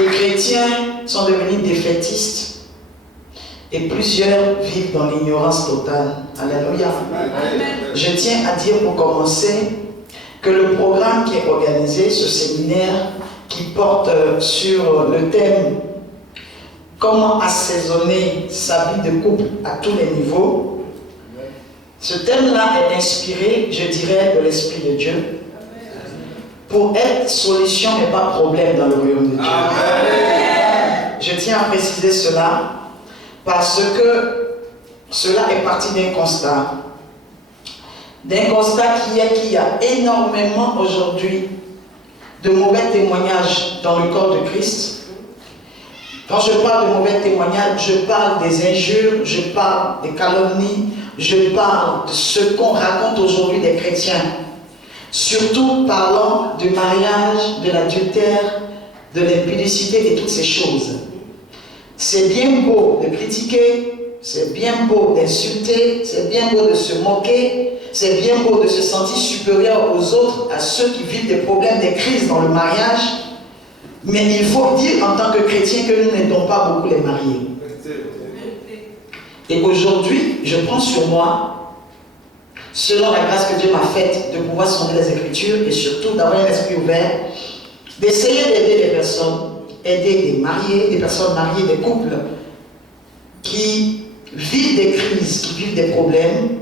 Les chrétiens sont devenus défaitistes et plusieurs vivent dans l'ignorance totale. Alléluia. Je tiens à dire pour commencer que le programme qui est organisé, ce séminaire qui porte sur le thème comment assaisonner sa vie de couple à tous les niveaux, ce thème-là est inspiré, je dirais, de l'Esprit de Dieu pour être solution et pas problème dans le royaume de Dieu. Amen. Je tiens à préciser cela parce que cela est parti d'un constat qu'il y a énormément aujourd'hui de mauvais témoignages dans le corps de Christ. Quand je parle de mauvais témoignages, je parle des injures, je parle des calomnies, je parle de ce qu'on raconte aujourd'hui des chrétiens. Surtout parlant du mariage, de l'adultère, de l'impudicité et toutes ces choses. C'est bien beau de critiquer, c'est bien beau d'insulter, c'est bien beau de se moquer, c'est bien beau de se sentir supérieur aux autres, à ceux qui vivent des problèmes, des crises dans le mariage. Mais il faut dire en tant que chrétien que nous n'aidons pas beaucoup les mariés. Et aujourd'hui, je prends sur moi, selon la grâce que Dieu m'a faite, de pouvoir sonder les Écritures et surtout d'avoir un esprit ouvert, d'essayer d'aider les personnes, aider des mariés, des personnes mariées, des couples qui vivent des crises, qui vivent des problèmes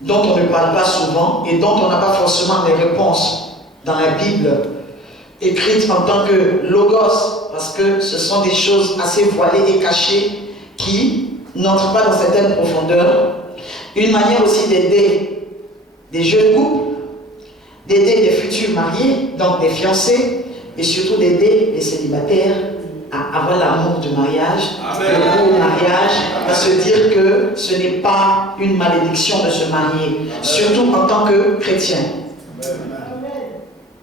dont on ne parle pas souvent et dont on n'a pas forcément des réponses dans la Bible écrites en tant que logos, parce que ce sont des choses assez voilées et cachées qui n'entrent pas dans certaines profondeurs. Une manière aussi d'aider des jeunes couples, d'aider des futurs mariés, donc des fiancés, et surtout d'aider les célibataires à avoir l'amour du mariage, le beau mariage, à se dire que ce n'est pas une malédiction de se marier, surtout en tant que chrétien.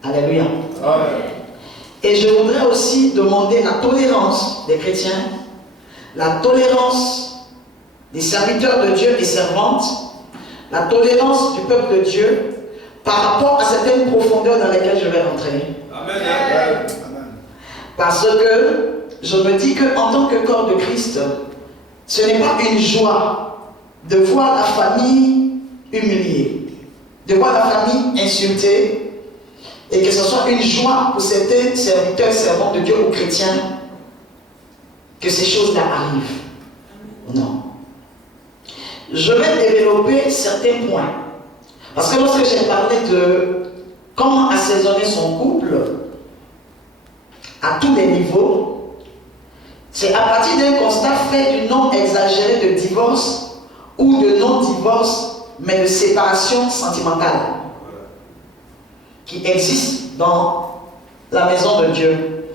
Alléluia. Et je voudrais aussi demander la tolérance des chrétiens, la tolérance des serviteurs de Dieu et servantes, la tolérance du peuple de Dieu par rapport à certaines profondeurs dans lesquelles je vais rentrer. Amen. Parce que je me dis qu'en tant que corps de Christ, ce n'est pas une joie de voir la famille humiliée, de voir la famille insultée, et que ce soit une joie pour certains serviteurs, servants de Dieu ou chrétiens, que ces choses-là arrivent. Non. Je vais développer certains points. Parce que lorsque j'ai parlé de comment assaisonner son couple à tous les niveaux, c'est à partir d'un constat fait du nombre exagéré de divorces ou de non-divorces, mais de séparation sentimentale qui existe dans la maison de Dieu,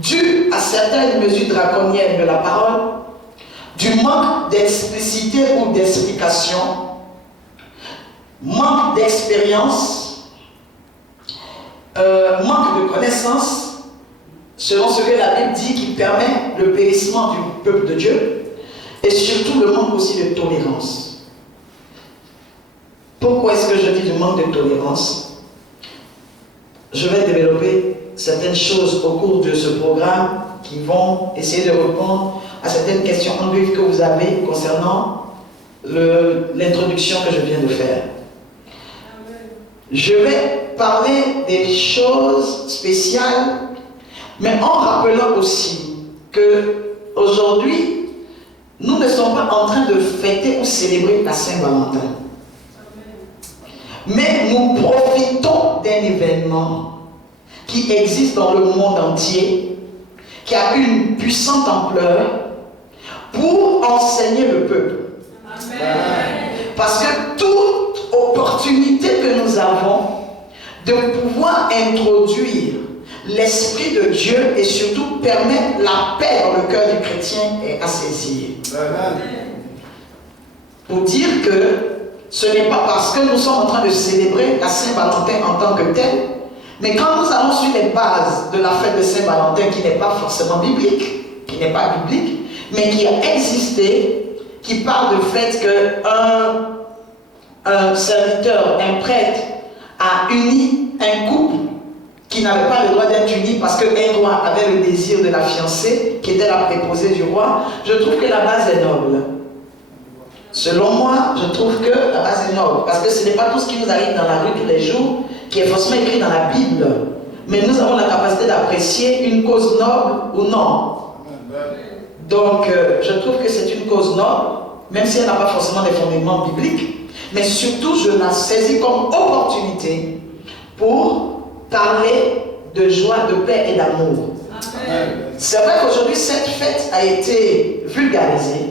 dû à certaines mesures draconiennes de la parole, du manque d'explicité ou d'explication, manque d'expérience, manque de connaissance, selon ce que la Bible dit, qui permet le périssement du peuple de Dieu, et surtout le manque aussi de tolérance. Pourquoi est-ce que je dis du manque de tolérance? Je vais développer certaines choses au cours de ce programme qui vont essayer de répondre à certaines questions en vue que vous avez concernant l'introduction que je viens de faire. Je vais parler des choses spéciales, mais en rappelant aussi que aujourd'hui, nous ne sommes pas en train de fêter ou célébrer la Saint-Valentin. Mais nous profitons d'un événement qui existe dans le monde entier, qui a une puissante ampleur pour enseigner le peuple. Amen. Parce que toute opportunité que nous avons de pouvoir introduire l'Esprit de Dieu et surtout permettre la paix dans le cœur du chrétien est à saisir. Amen. Pour dire que ce n'est pas parce que nous sommes en train de célébrer la Saint-Valentin en tant que telle, mais quand nous allons sur les bases de la fête de Saint-Valentin qui n'est pas forcément biblique, mais qui a existé, qui parle du fait qu'un serviteur, un prêtre, a uni un couple qui n'avaient pas le droit d'être unis parce qu'un roi avait le désir de la fiancée, qui était la préposée du roi, je trouve que la base est noble. Selon moi, je trouve que la base est noble. Parce que ce n'est pas tout ce qui nous arrive dans la rue tous les jours qui est forcément écrit dans la Bible. Mais nous avons la capacité d'apprécier une cause noble ou non. Donc, je trouve que c'est une cause noble, même si elle n'a pas forcément des fondements bibliques. Mais surtout, je la saisis comme opportunité pour parler de joie, de paix et d'amour. C'est vrai qu'aujourd'hui, cette fête a été vulgarisée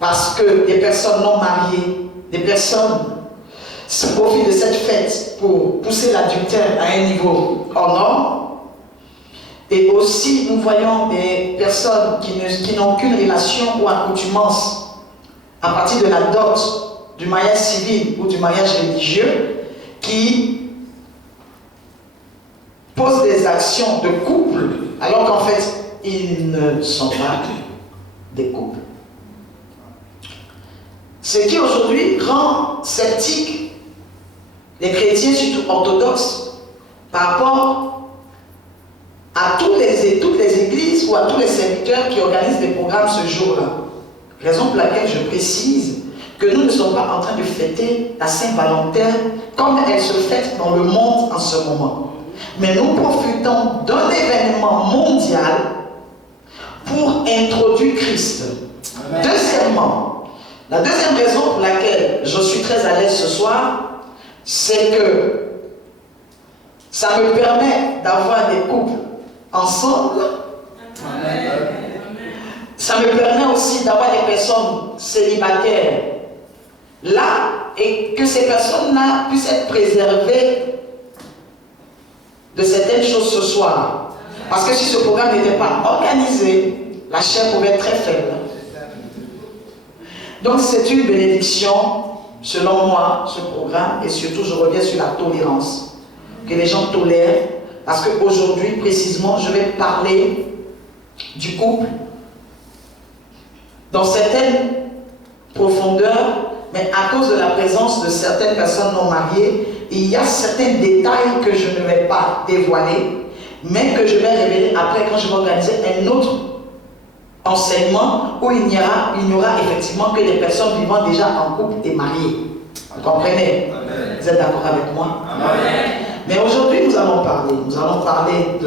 parce que des personnes non mariées, des personnes se profitent de cette fête pour pousser l'adultère à un niveau hors norme. Et aussi, nous voyons des personnes qui n'ont qu'une relation ou accoutumance à partir de la dot, du mariage civil ou du mariage religieux, qui posent des actions de couple, alors qu'en fait, ils ne sont pas des couples. Ce qui aujourd'hui rend sceptiques les chrétiens, surtout orthodoxes, par rapport à toutes les églises ou à tous les serviteurs qui organisent des programmes ce jour-là. Raison pour laquelle je précise que nous ne sommes pas en train de fêter la Saint-Valentin comme elle se fête dans le monde en ce moment. Mais nous profitons d'un événement mondial pour introduire Christ. Deuxièmement, la deuxième raison pour laquelle je suis très à l'aise ce soir, c'est que ça me permet d'avoir des couples ensemble. Ça me permet aussi d'avoir des personnes célibataires là et que ces personnes-là puissent être préservées de certaines choses ce soir. Parce que si ce programme n'était pas organisé, la chair pouvait être très faible. Donc c'est une bénédiction, selon moi, ce programme, et surtout je reviens sur la tolérance. Que les gens tolèrent, parce qu'aujourd'hui, précisément, je vais parler du couple dans certaines profondeurs, mais à cause de la présence de certaines personnes non mariées, il y a certains détails que je ne vais pas dévoiler, mais que je vais révéler après quand je vais organiser un autre enseignement où il n'y aura effectivement que des personnes vivant déjà en couple et mariées. Vous comprenez? Amen. Vous êtes d'accord avec moi? Amen. Mais aujourd'hui, nous allons parler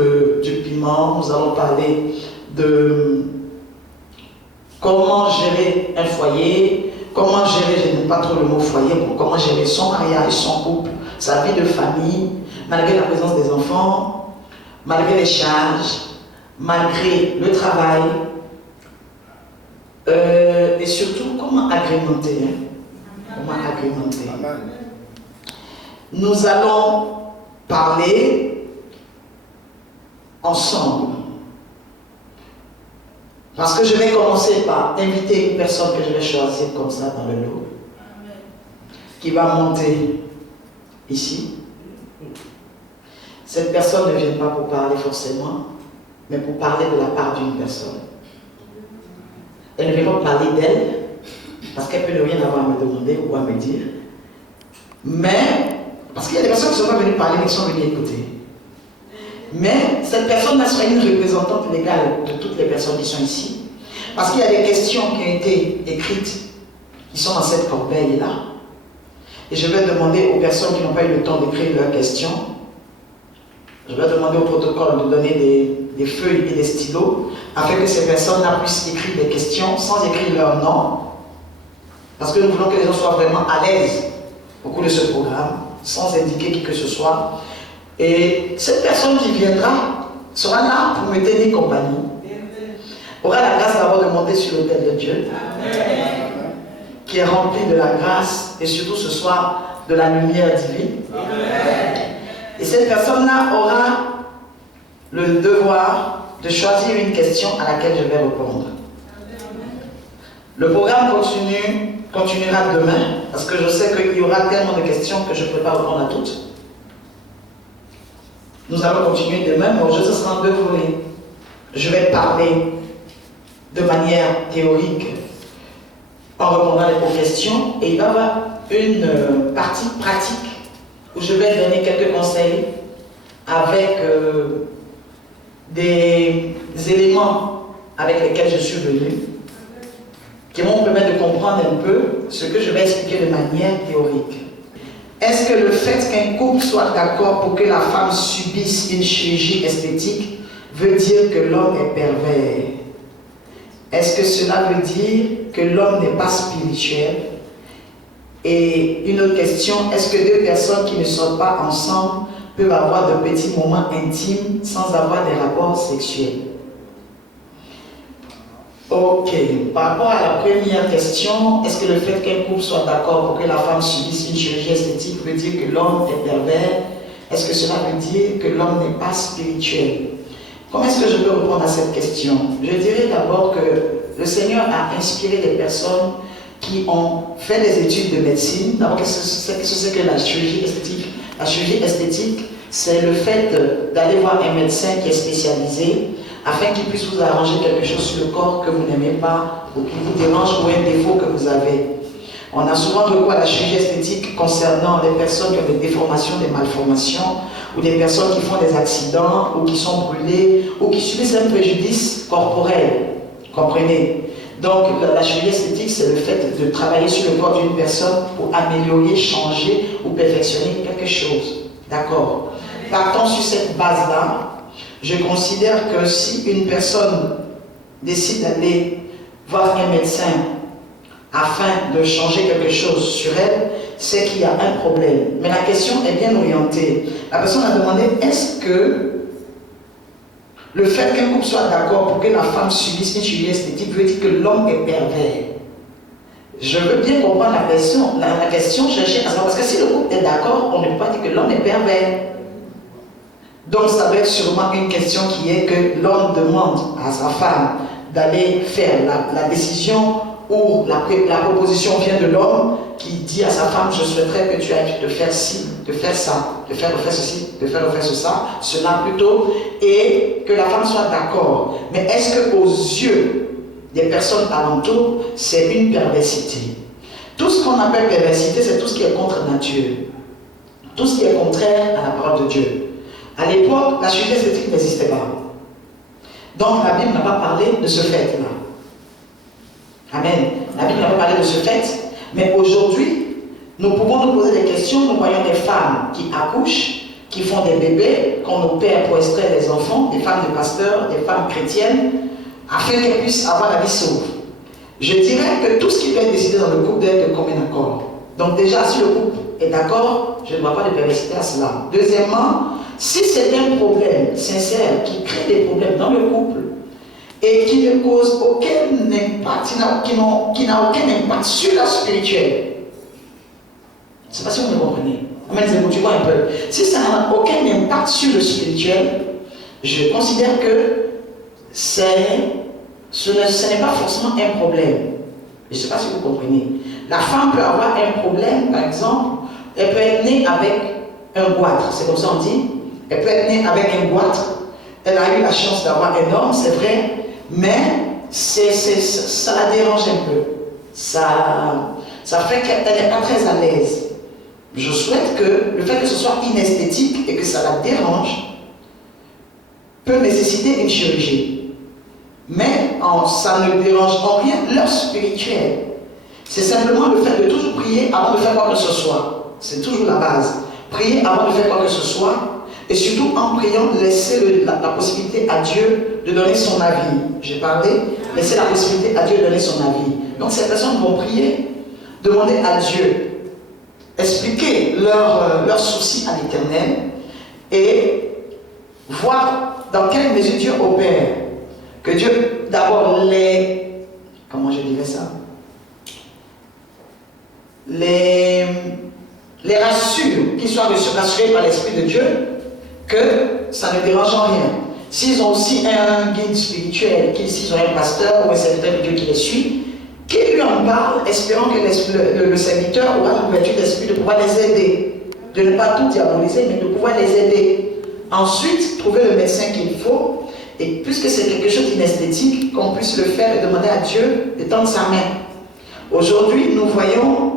du piment, nous allons parler de comment gérer un foyer, comment gérer, je n'aime pas trop le mot foyer, bon, comment gérer son mariage, son couple, sa vie de famille, malgré la présence des enfants, malgré les charges, malgré le travail, et surtout comment agrémenter. Comment agrémenter. Nous allons parler ensemble. Parce que je vais commencer par inviter une personne que je vais choisir comme ça dans le lot, qui va monter ici. Cette personne ne vient pas pour parler forcément, mais pour parler de la part d'une personne. Elle ne vient pas parler d'elle, parce qu'elle peut ne rien avoir à me demander ou à me dire. Mais, parce qu'il y a des personnes qui ne sont pas venues parler, mais qui sont venues écouter. Mais cette personne-là sera une représentante légale de toutes les personnes qui sont ici. Parce qu'il y a des questions qui ont été écrites, qui sont dans cette corbeille-là. Et je vais demander aux personnes qui n'ont pas eu le temps d'écrire leurs questions, je vais demander au protocole de donner des feuilles et des stylos, afin que ces personnes-là puissent écrire des questions sans écrire leur nom. Parce que nous voulons que les gens soient vraiment à l'aise au cours de ce programme, sans indiquer qui que ce soit. Et cette personne qui viendra sera là pour me tenir compagnie. Aura la grâce d'abord de monter sur l'autel de Dieu, qui est rempli de la grâce et surtout ce soir de la lumière divine. Et cette personne-là aura le devoir de choisir une question à laquelle je vais répondre. Le programme continuera demain, parce que je sais qu'il y aura tellement de questions que je ne peux pas répondre à toutes. Nous allons continuer demain, mais aujourd'hui, ce sera en deux volets. Je vais parler de manière théorique en répondant aux questions, et il va y avoir une partie pratique où je vais donner quelques conseils avec des éléments avec lesquels je suis venu, qui vont me permettre de comprendre un peu ce que je vais expliquer de manière théorique. Est-ce que le fait qu'un couple soit d'accord pour que la femme subisse une chirurgie esthétique veut dire que l'homme est pervers? Est-ce que cela veut dire que l'homme n'est pas spirituel? Et une autre question, est-ce que deux personnes qui ne sont pas ensemble peuvent avoir de petits moments intimes sans avoir des rapports sexuels? Ok, par rapport à la première question, est-ce que le fait qu'un couple soit d'accord pour que la femme subisse une chirurgie esthétique veut dire que l'homme est pervers? Est-ce que cela veut dire que l'homme n'est pas spirituel? Comment est-ce que je peux répondre à cette question? Je dirais d'abord que le Seigneur a inspiré des personnes qui ont fait des études de médecine. D'abord, qu'est-ce que c'est que la chirurgie esthétique? La chirurgie esthétique, c'est le fait d'aller voir un médecin qui est spécialisé afin qu'il puisse vous arranger quelque chose sur le corps que vous n'aimez pas ou qui vous dérange ou un défaut que vous avez. On a souvent recours à la chirurgie esthétique concernant les personnes qui ont des déformations, des malformations, ou des personnes qui font des accidents, ou qui sont brûlées, ou qui subissent un préjudice corporel. Comprenez? Donc la chirurgie esthétique, c'est le fait de travailler sur le corps d'une personne pour améliorer, changer ou perfectionner quelque chose. D'accord? Partons sur cette base-là. Je considère que si une personne décide d'aller voir un médecin afin de changer quelque chose sur elle, c'est qu'il y a un problème. Mais la question est bien orientée. La personne a demandé, est-ce que le fait qu'un couple soit d'accord pour que la femme subisse une chirurgie esthétique veut dire que l'homme est pervers? Je veux bien comprendre la question, chercher à savoir, parce que si le couple est d'accord, on ne peut pas dire que l'homme est pervers. Donc ça doit être sûrement une question qui est que l'homme demande à sa femme d'aller faire la décision ou la proposition vient de l'homme qui dit à sa femme, je souhaiterais que tu ailles te faire ci, te faire ça, te faire refaire ceci, te faire refaire cela plutôt, et que la femme soit d'accord. Mais est-ce qu'aux yeux des personnes alentour, c'est une perversité? Tout ce qu'on appelle perversité, c'est tout ce qui est contre nature. Tout ce qui est contraire à la parole de Dieu. À l'époque, la chirurgie esthétique n'existait pas. Donc la Bible n'a pas parlé de ce fait-là. Amen. La Bible n'a pas parlé de ce fait, mais aujourd'hui, nous pouvons nous poser des questions. Nous voyons des femmes qui accouchent, qui font des bébés, qu'on opère pour extraire les enfants, des femmes de pasteurs, des femmes chrétiennes, afin qu'elles puissent avoir la vie sauve. Je dirais que tout ce qui doit être décidé dans le couple doit être de commun accord. Donc déjà, si le couple est d'accord, je ne vois pas de perversité à cela. Deuxièmement, si c'est un problème sincère qui crée des problèmes dans le couple et qui ne cause aucun impact, qui n'a aucun impact sur la spirituelle, je ne sais pas si vous me comprenez. Tu vois un peu. Si ça n'a aucun impact sur le spirituel, je considère que ce n'est pas forcément un problème. Je ne sais pas si vous comprenez. La femme peut avoir un problème, par exemple, elle peut être née avec un goitre, c'est comme ça on dit. Elle peut être née avec un goitre, elle a eu la chance d'avoir un homme, c'est vrai, mais ça la dérange un peu. Ça fait qu'elle n'est pas très à l'aise. Je souhaite que le fait que ce soit inesthétique et que ça la dérange peut nécessiter une chirurgie. Mais ça ne dérange en rien leur spirituel. C'est simplement le fait de toujours prier avant de faire quoi que ce soit. C'est toujours la base. Prier avant de faire quoi que ce soit. Et surtout en priant, laisser la possibilité à Dieu de donner son avis. J'ai parlé, laisser la possibilité à Dieu de donner son avis. Donc ces personnes vont prier, demander à Dieu, expliquer leurs soucis à l'Éternel et voir dans quelle mesure Dieu opère. Que Dieu d'abord comment je dirais ça? Les rassure, qu'ils soient rassurés par l'Esprit de Dieu, que ça ne dérange en rien. S'ils ont aussi un guide spirituel, s'ils ont un pasteur ou un serviteur de Dieu qui les suit, qu'ils lui en parle, espérant que le serviteur aura l'ouverture d'esprit de pouvoir les aider. De ne pas tout diaboliser, mais de pouvoir les aider. Ensuite, trouver le médecin qu'il faut, et puisque c'est quelque chose d'inesthétique, qu'on puisse le faire et demander à Dieu de tendre sa main. Aujourd'hui, nous voyons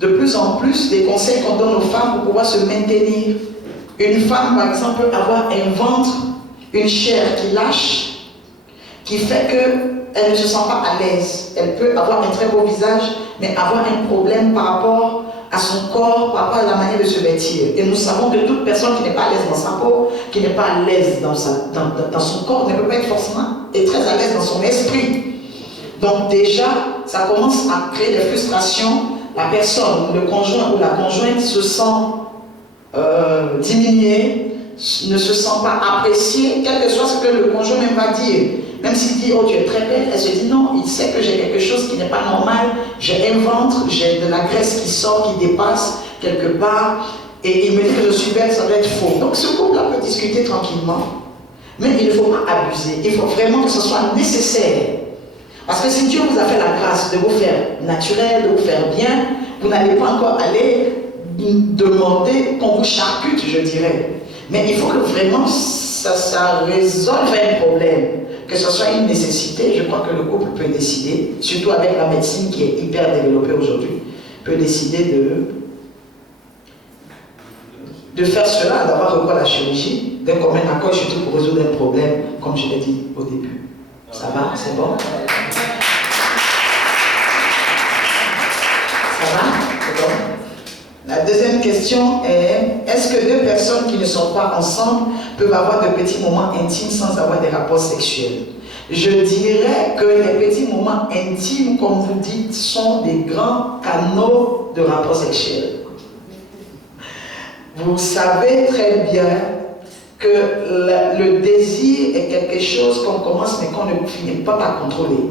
de plus en plus des conseils qu'on donne aux femmes pour pouvoir se maintenir. Une femme, par exemple, peut avoir un ventre, une chair qui lâche, qui fait qu'elle ne se sent pas à l'aise. Elle peut avoir un très beau visage, mais avoir un problème par rapport à son corps, par rapport à la manière de se vêtir. Et nous savons que toute personne qui n'est pas à l'aise dans sa peau, qui n'est pas à l'aise dans son corps, ne peut pas être forcément et très à l'aise dans son esprit. Donc déjà, ça commence à créer des frustrations. La personne, le conjoint ou la conjointe se sent diminué, ne se sent pas apprécié, quel que soit ce que le conjoint même va dire. Même s'il dit, oh tu es très belle, elle se dit non, il sait que j'ai quelque chose qui n'est pas normal, j'ai un ventre, j'ai de la graisse qui sort, qui dépasse quelque part, et il me dit que je suis belle, ça doit être faux. Donc ce couple-là peut discuter tranquillement, mais il ne faut pas abuser, il faut vraiment que ce soit nécessaire. Parce que si Dieu vous a fait la grâce de vous faire naturel, de vous faire bien, vous n'allez pas encore aller demander qu'on vous charcute, je dirais. Mais il faut que vraiment ça résolve un problème, que ce soit une nécessité. Je crois que le couple peut décider, surtout avec la médecine qui est hyper développée aujourd'hui, peut décider de faire cela, d'avoir recours à la chirurgie, d'un commun accord, surtout pour résoudre un problème, comme je l'ai dit au début. Ça va? C'est bon? Ça va? C'est bon? La deuxième question est, est-ce que deux personnes qui ne sont pas ensemble peuvent avoir de petits moments intimes sans avoir des rapports sexuels? Je dirais que les petits moments intimes, comme vous dites, sont des grands canaux de rapports sexuels. Vous savez très bien que le désir est quelque chose qu'on commence mais qu'on ne finit pas par contrôler.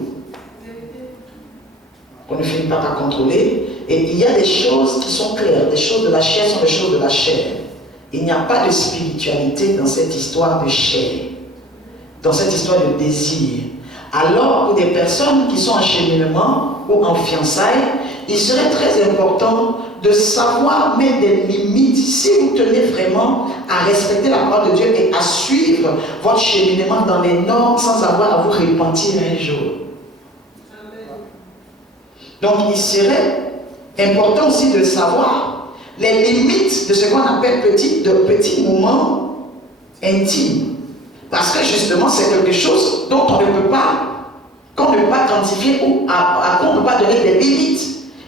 Qu'on ne finit pas par contrôler. Et il y a des choses qui sont claires, des choses de la chair sont des choses de la chair. Il n'y a pas de spiritualité dans cette histoire de chair, dans cette histoire de désir. Alors, pour des personnes qui sont en cheminement ou en fiançailles, il serait très important de savoir mettre des limites si vous tenez vraiment à respecter la parole de Dieu et à suivre votre cheminement dans les normes sans avoir à vous repentir un jour. Donc, il serait important aussi de savoir les limites de ce qu'on appelle de petits moments intimes. Parce que justement, c'est quelque chose dont on ne peut pas, qu'on ne peut pas quantifier ou à quoi on ne peut pas donner des limites.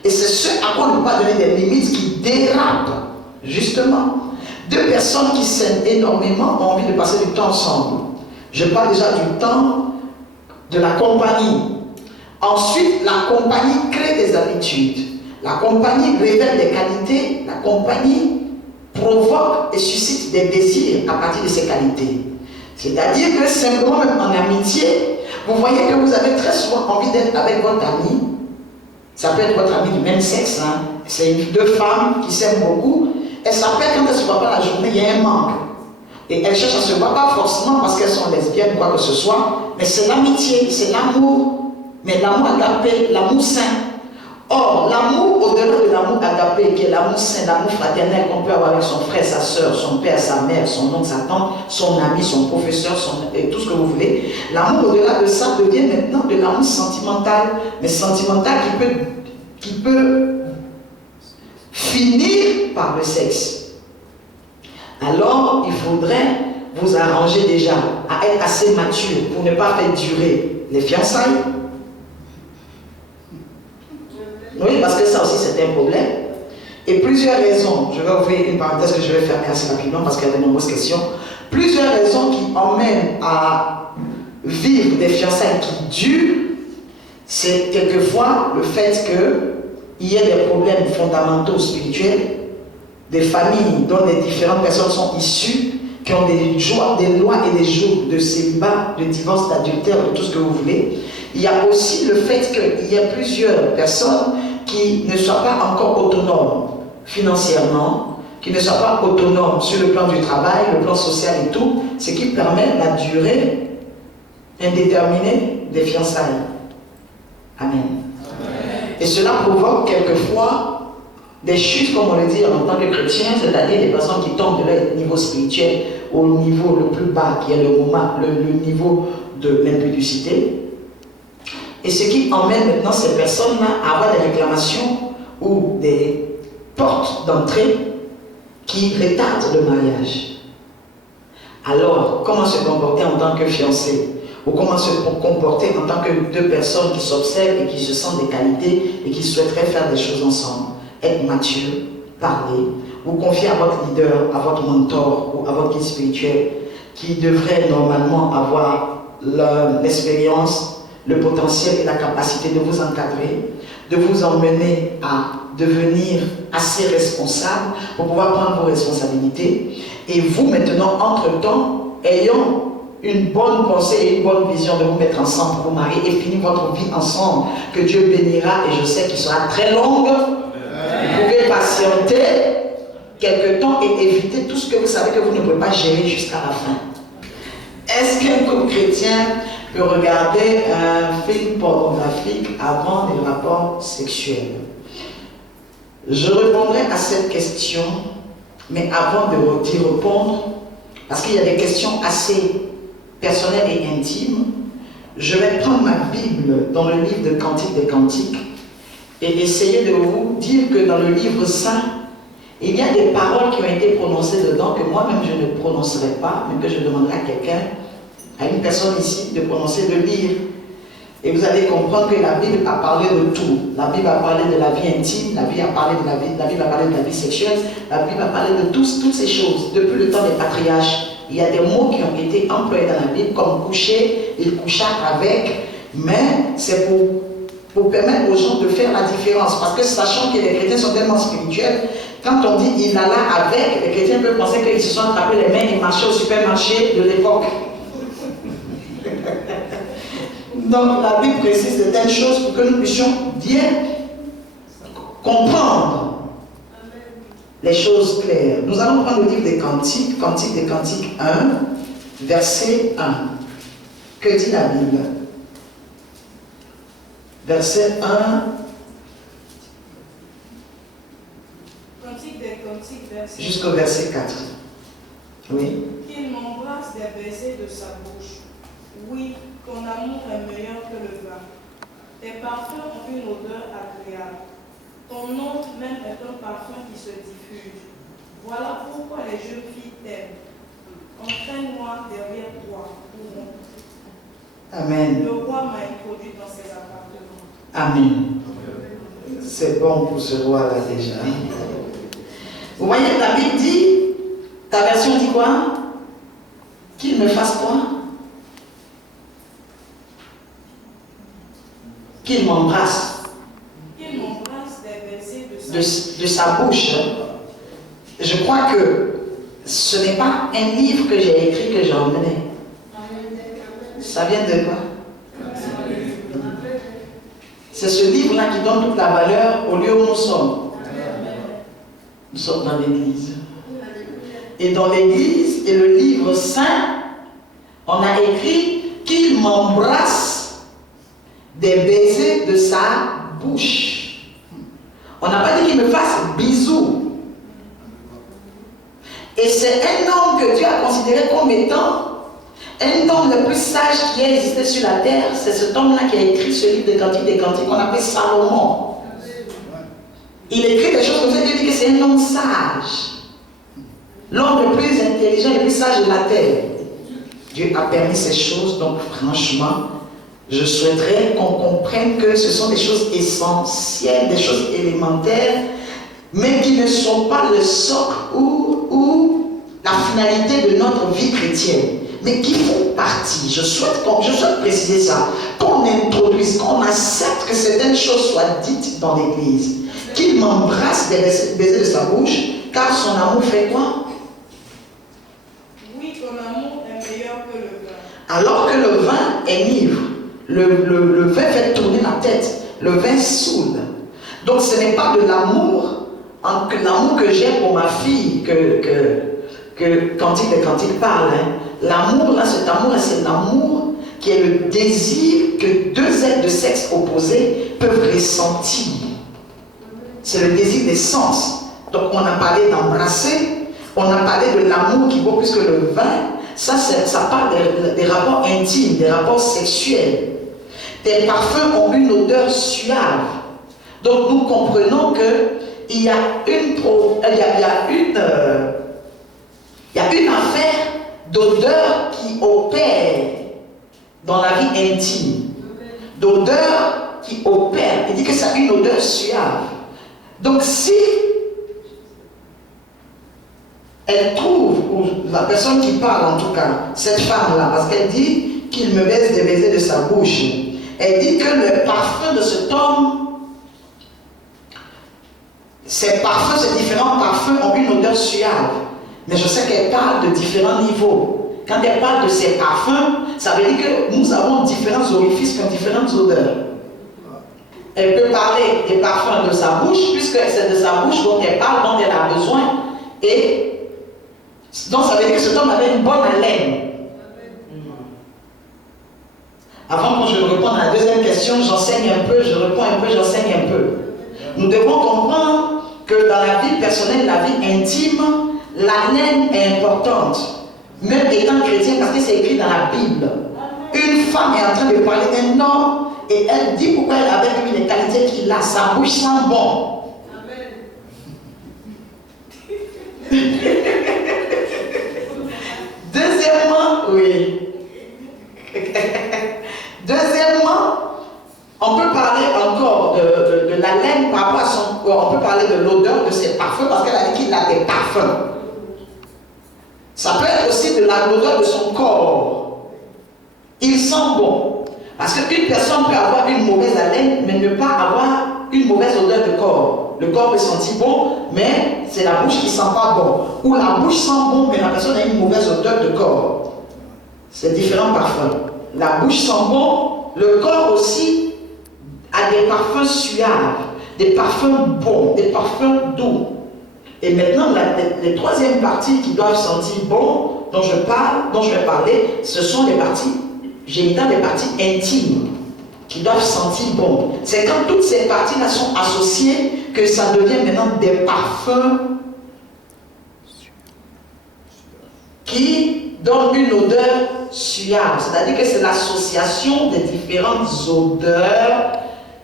Et c'est ce à quoi on ne peut pas donner des limites qui dérapent, justement. Deux personnes qui s'aiment énormément ont envie de passer du temps ensemble. Je parle déjà du temps de la compagnie. Ensuite, la compagnie crée des habitudes. La compagnie révèle des qualités. La compagnie provoque et suscite des désirs à partir de ces qualités. C'est-à-dire que simplement même en amitié, vous voyez que vous avez très souvent envie d'être avec votre ami. Ça peut être votre ami du même sexe. Hein. C'est deux femmes qui s'aiment beaucoup. Elles s'appellent quand elles ne se voient pas la journée, il y a un manque. Et elles cherchent à se voir, pas forcément parce qu'elles sont lesbiennes ou quoi que ce soit, mais c'est l'amitié, c'est l'amour. Mais l'amour agapé, l'amour saint. Or, l'amour, au-delà de l'amour agapé, qui est l'amour saint, l'amour fraternel qu'on peut avoir avec son frère, sa soeur, son père, sa mère, son oncle, sa tante, son ami, son professeur, et tout ce que vous voulez, l'amour au-delà de ça devient maintenant de l'amour sentimental, mais sentimental qui peut finir par le sexe. Alors, il faudrait vous arranger déjà à être assez mature pour ne pas faire durer les fiançailles. Oui, parce que ça aussi c'est un problème. Et plusieurs raisons, je vais ouvrir une parenthèse que je vais fermer assez rapidement parce qu'il y a de nombreuses questions. Plusieurs raisons qui emmènent à vivre des fiançailles qui durent, c'est quelquefois le fait qu'il y ait des problèmes fondamentaux spirituels, des familles dont les différentes personnes sont issues, qui ont des lois et des jours de célibat, de divorce, d'adultère, de tout ce que vous voulez. Il y a aussi le fait qu'il y a plusieurs personnes qui ne soient pas encore autonomes financièrement, qui ne soient pas autonomes sur le plan du travail, le plan social et tout, ce qui permet la durée indéterminée des fiançailles. Amen. Et cela provoque quelquefois des chutes, comme on le dit en tant que chrétien, c'est-à-dire des personnes qui tombent de leur niveau spirituel au niveau le plus bas, qui est le niveau de l'impudicité. Et ce qui emmène maintenant ces personnes-là à avoir des réclamations ou des porte d'entrée qui retarde le mariage. Alors, comment se comporter en tant que fiancé? Ou comment se comporter en tant que deux personnes qui s'observent et qui se sentent des qualités et qui souhaiteraient faire des choses ensemble? Être mature, parler, vous confier à votre leader, à votre mentor ou à votre guide spirituel qui devrait normalement avoir l'expérience, le potentiel et la capacité de vous encadrer, de vous emmener à devenir assez responsable pour pouvoir prendre vos responsabilités. Et vous maintenant, entre-temps, ayant une bonne pensée et une bonne vision de vous mettre ensemble pour vous marier et finir votre vie ensemble, que Dieu bénira et je sais qu'il sera très longue. Vous pouvez patienter quelque temps et éviter tout ce que vous savez que vous ne pouvez pas gérer jusqu'à la fin. Est-ce qu'un couple chrétien peut regarder un film pornographique avant des rapports sexuels? Je répondrai à cette question, mais avant d'y répondre, parce qu'il y a des questions assez personnelles et intimes, je vais prendre ma Bible dans le livre de Cantiques des Cantiques et essayer de vous dire que dans le livre saint, il y a des paroles qui ont été prononcées dedans que moi-même je ne prononcerai pas, mais que je demanderai à quelqu'un, à une personne ici, de prononcer, de lire. Et vous allez comprendre que la Bible a parlé de tout. La Bible a parlé de la vie intime, la Bible a parlé de la vie sexuelle, la Bible a parlé de toutes ces choses. Depuis le temps des patriarches, il y a des mots qui ont été employés dans la Bible, comme coucher, il coucha avec, mais c'est pour permettre aux gens de faire la différence. Parce que sachant que les chrétiens sont tellement spirituels, quand on dit il alla avec, les chrétiens peuvent penser qu'ils se sont attrapés les mains et marchaient au supermarché de l'époque. Donc la Bible précise de telles choses pour que nous puissions bien comprendre les choses claires. Nous allons prendre le livre des Cantiques, Cantiques des Cantiques 1, verset 1. Que dit la Bible? Verset 1. Cantique des Cantiques, verset Jusqu'au verset 4. Oui. Qu'il m'embrasse des baisers de sa bouche. Oui, ton amour est meilleur que le vin. Tes parfums ont une odeur agréable. Ton nom même est un parfum qui se diffuse. Voilà pourquoi les jeunes filles t'aiment. Entraîne-moi derrière toi. Amen. Le roi m'a introduit dans ses appartements. Amen. C'est bon pour ce roi-là déjà. Vous voyez, la Bible dit, ta version dit quoi? Qu'il me fasse quoi? Qu'il m'embrasse. Qu'il m'embrasse des baisers de sa bouche. Je crois que ce n'est pas un livre que j'ai écrit que j'ai emmené. Ça vient de quoi? C'est ce livre-là qui donne toute la valeur au lieu où nous sommes. Nous sommes dans l'église. Et dans l'église et le livre saint, on a écrit qu'il m'embrasse des baisers de sa bouche. On n'a pas dit qu'il me fasse bisous. Et c'est un homme que Dieu a considéré comme étant un homme le plus sage qui a existé sur la terre. C'est cet homme-là qui a écrit ce livre de Cantiques des Cantiques qu'on appelle Salomon. Il écrit des choses comme ça, il dit que c'est un homme sage. L'homme le plus intelligent, le plus sage de la terre. Dieu a permis ces choses, donc franchement, je souhaiterais qu'on comprenne que ce sont des choses essentielles, des choses élémentaires, mais qui ne sont pas le socle ou la finalité de notre vie chrétienne, mais qui font partie. Je souhaite préciser ça, qu'on introduise, qu'on accepte que certaines choses soient dites dans l'Église. Qu'il m'embrasse des baisers de sa bouche, car son amour fait quoi? Oui, ton amour est meilleur que le vin. Alors que le vin enivre, le vin fait tourner la tête, le vin saoule. Donc ce n'est pas de l'amour, l'amour que j'ai pour ma fille que Cantique des Cantiques parle. Hein. L'amour, là, cet amour, c'est l'amour qui est le désir que deux êtres de sexe opposés peuvent ressentir. C'est le désir des sens. Donc on a parlé d'embrasser, on a parlé de l'amour qui vaut plus que le vin. Ça parle des rapports intimes, des rapports sexuels. Tes parfums ont une odeur suave. Donc nous comprenons que il y a une affaire d'odeur qui opère dans la vie intime. D'odeur qui opère. Il dit que ça a une odeur suave. Donc si elle trouve, ou la personne qui parle en tout cas, cette femme-là, parce qu'elle dit qu'il me baise des baisers de sa bouche, elle dit que le parfum de cet homme, ces parfums, ces différents parfums ont une odeur suave. Mais je sais qu'elle parle de différents niveaux. Quand elle parle de ces parfums, ça veut dire que nous avons différents orifices qui ont différentes odeurs. Elle peut parler des parfums de sa bouche, puisque c'est de sa bouche dont elle parle, dont elle a besoin. Et donc ça veut dire que cet homme avait une bonne haleine. Avant que je réponde à la deuxième question, j'enseigne un peu, je réponds un peu, j'enseigne un peu. Nous devons comprendre que dans la vie personnelle, la vie intime, l'haleine est importante. Même étant chrétien, parce que c'est écrit dans la Bible. Une femme est en train de parler d'un homme et elle dit pourquoi elle avait lui les qualités qu'il a. Sa bouche sent bon. Deuxièmement, oui. Deuxièmement, on peut parler encore de la laine par rapport à son corps. On peut parler de l'odeur de ses parfums parce qu'elle a dit qu'il a des parfums. Ça peut être aussi de l'odeur de son corps. Il sent bon. Parce qu'une personne peut avoir une mauvaise haleine, mais ne pas avoir une mauvaise odeur de corps. Le corps peut sentir bon, mais c'est la bouche qui ne sent pas bon. Ou la bouche sent bon, mais la personne a une mauvaise odeur de corps. C'est différents parfums. La bouche sent bon, le corps aussi a des parfums suaves, des parfums bons, des parfums doux. Et maintenant, les troisième parties qui doivent sentir bon, dont je vais parler, ce sont les parties génitales, les parties intimes, qui doivent sentir bon. C'est quand toutes ces parties-là sont associées que ça devient maintenant des parfums qui donnent une odeur suave. C'est-à-dire que c'est l'association des différentes odeurs,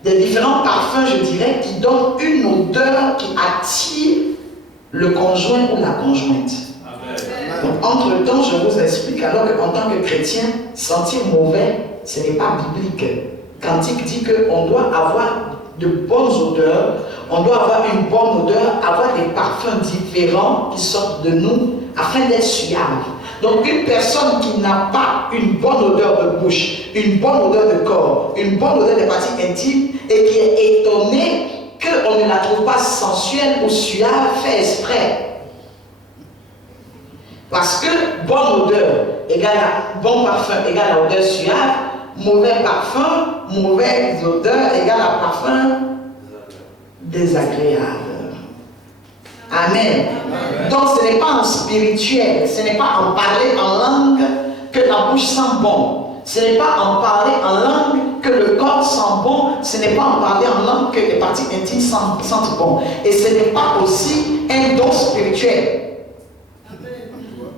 des différents parfums, je dirais, qui donnent une odeur qui attire le conjoint ou la conjointe. Amen. Donc, entre-temps, je vous explique alors qu'en tant que chrétien, sentir mauvais, ce n'est pas biblique. Cantique dit qu'on doit avoir de bonnes odeurs, on doit avoir une bonne odeur, avoir des parfums différents qui sortent de nous afin d'être suave. Donc, une personne qui n'a pas une bonne odeur de bouche, une bonne odeur de corps, une bonne odeur des parties intimes et qui est étonnée qu'on ne la trouve pas sensuelle ou suave, fait exprès. Parce que bonne odeur égale à bon parfum égale à odeur suave, mauvais parfum, mauvaise odeur égale à parfum désagréable. Amen. Amen. Donc ce n'est pas en spirituel, ce n'est pas en parler en langue que la bouche sent bon. Ce n'est pas en parler en langue que le corps sent bon, ce n'est pas en parler en langue que les parties intimes sentent bon. Et ce n'est pas aussi un don spirituel.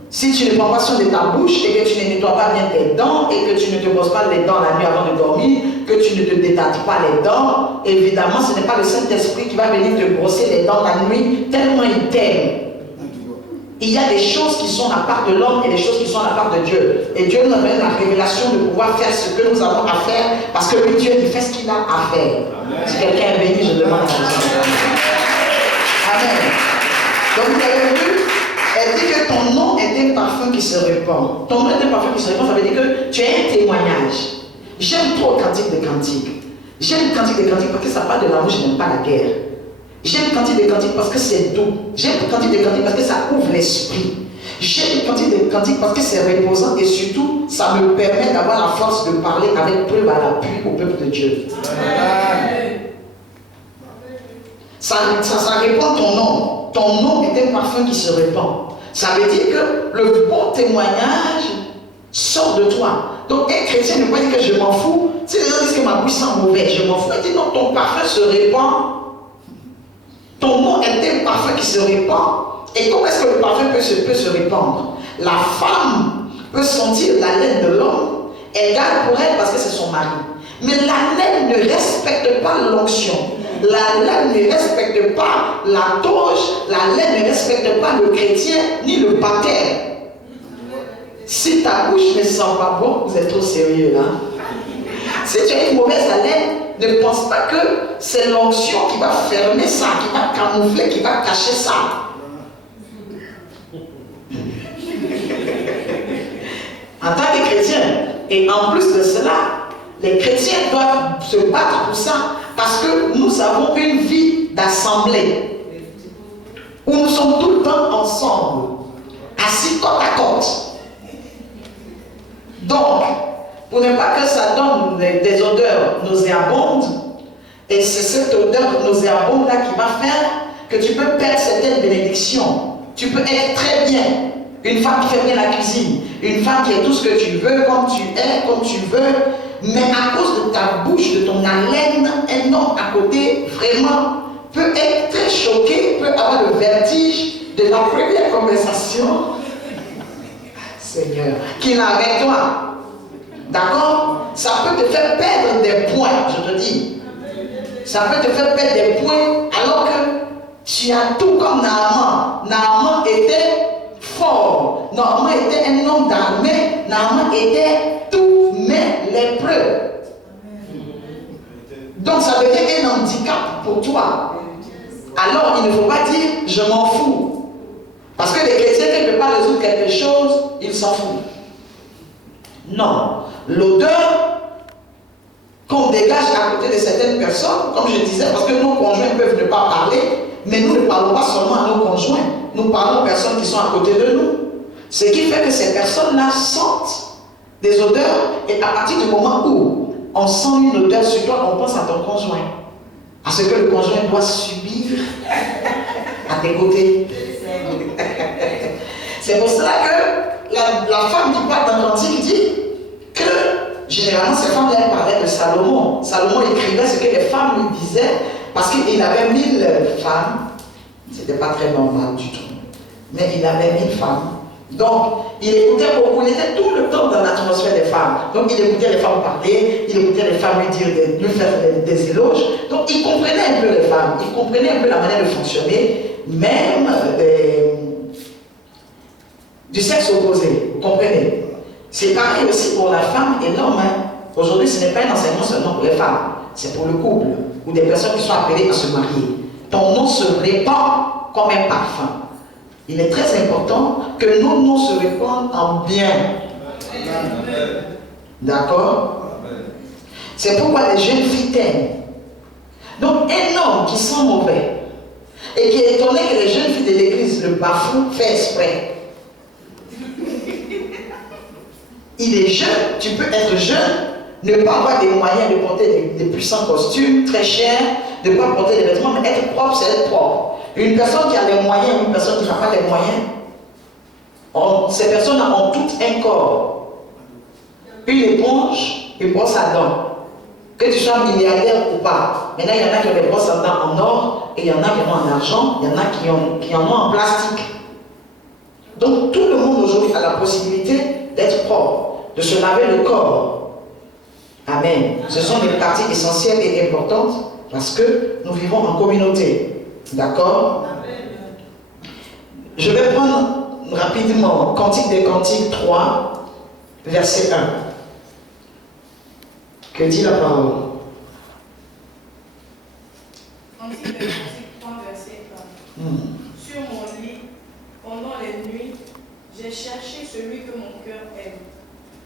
Si tu ne prends pas soin de ta bouche et que tu ne nettoies pas bien tes dents et que tu ne te brosses pas les dents la nuit avant de dormir, que tu ne te détaches pas les dents, évidemment ce n'est pas le Saint-Esprit qui va venir te brosser les dents la nuit tellement il t'aime. Il y a des choses qui sont à part de l'homme et des choses qui sont à part de Dieu. Et Dieu nous a donné la révélation de pouvoir faire ce que nous avons à faire parce que lui, Dieu, il fait ce qu'il a à faire. Amen. Si quelqu'un est béni, je demande à Dieu. Amen. Donc vous avez vu, elle dit que ton nom est un parfum qui se répand. Ton nom est un parfum qui se répand, ça veut dire que tu es un témoignage. J'aime trop le cantique des cantiques. J'aime le cantique des cantiques parce que ça parle de l'amour, je n'aime pas la guerre. J'aime le cantique des cantiques parce que c'est doux. J'aime le cantique des cantiques parce que ça ouvre l'esprit. J'aime le cantique des cantiques parce que c'est reposant et surtout, ça me permet d'avoir la force de parler avec preuve à l'appui au peuple de Dieu. Amen. Ça répand ton nom. Ton nom est un parfum qui se répand. Ça veut dire que le bon témoignage sort de toi. Donc un chrétien ne peut pas dire que je m'en fous. Si les gens disent que ma bouche sent mauvais, je m'en fous. Il dit non, ton parfum se répand. Ton nom est un parfum qui se répand. Et comment est-ce que le parfum peut se répandre? La femme peut sentir la laine de l'homme. Elle garde pour elle parce que c'est son mari. Mais la laine ne respecte pas l'onction. La laine ne respecte pas la toge, la laine ne respecte pas le chrétien ni le baptême. Si ta bouche ne sent pas bon, vous êtes trop sérieux là. Si tu as une mauvaise haleine, ne pense pas que c'est l'onction qui va fermer ça, qui va camoufler, qui va cacher ça. En tant que chrétien, et en plus de cela, les chrétiens doivent se battre pour ça, parce que nous avons une vie d'assemblée, où nous sommes tout le temps ensemble, assis côte à côte. Donc, pour ne pas que ça donne des odeurs nauséabondes, et c'est cette odeur nauséabonde là qui va faire que tu peux perdre certaines bénédictions. Tu peux être très bien une femme qui fait bien la cuisine, une femme qui est tout ce que tu veux, comme tu es, comme tu veux, mais à cause de ta bouche, de ton haleine, un homme à côté vraiment peut être très choqué, peut avoir le vertige de la première conversation. Seigneur, qu'il a avec toi. D'accord? Ça peut te faire perdre des points, je te dis. Ça peut te faire perdre des points alors que tu as tout comme Naaman. Naaman était fort. Naaman était un homme d'armée. Naaman était tout, mais lépreux. Donc ça devient un handicap pour toi. Alors il ne faut pas dire je m'en fous. Parce que les chrétiens, qui ne peuvent pas résoudre quelque chose, ils s'en foutent. Non. L'odeur qu'on dégage à côté de certaines personnes, comme je disais, parce que nos conjoints peuvent ne pas parler, mais nous ne parlons pas seulement à nos conjoints, nous parlons aux personnes qui sont à côté de nous. Ce qui fait que ces personnes-là sentent des odeurs, et à partir du moment où on sent une odeur sur toi, on pense à ton conjoint, à ce que le conjoint doit subir à tes côtés. C'est pour cela que la femme qui parle dans l'Antique dit que généralement ces femmes-là parlaient de Salomon. Salomon écrivait ce que les femmes lui disaient parce qu'il avait 1000 femmes. C'était pas très normal du tout. Mais il avait 1000 femmes. Donc il écoutait beaucoup, il était tout le temps dans l'atmosphère des femmes. Donc il écoutait les femmes parler, il écoutait les femmes lui faire des éloges. Donc il comprenait un peu les femmes, il comprenait un peu la manière de fonctionner, même du sexe opposé, vous comprenez? C'est pareil aussi pour la femme et l'homme. Aujourd'hui, ce n'est pas un enseignement seulement pour les femmes, c'est pour le couple, ou des personnes qui sont appelées à se marier. Ton nom se répand comme un parfum. Il est très important que nos noms se répandent en bien. D'accord? C'est pourquoi les jeunes filles t'aiment. Donc, un homme qui sent mauvais et qui est étonné que les jeunes filles de l'église le bafouent, fait exprès. Il est jeune, tu peux être jeune, ne pas avoir des moyens de porter des puissants costumes très chers, de ne pas porter des vêtements, mais être propre, c'est être propre. Une personne qui a des moyens, une personne qui n'a pas les moyens, ces personnes ont toutes un corps. Une éponge, une brosse à dents. Que tu sois milliardaire ou pas. Maintenant, il y en a qui ont des brosses à dents en or, et il y en a qui en ont en argent, il y en a qui en ont en plastique. Donc, tout le monde aujourd'hui a la possibilité d'être propre, de se laver le corps. Amen. Ce sont des pratiques essentielles et importantes parce que nous vivons en communauté. D'accord? Je vais prendre rapidement Cantique des Cantiques 3, verset 1. Que dit la parole? Cantique des Cantiques 3, verset 1. Sur mon lit, pendant les nuits, j'ai cherché celui que mon cœur aime.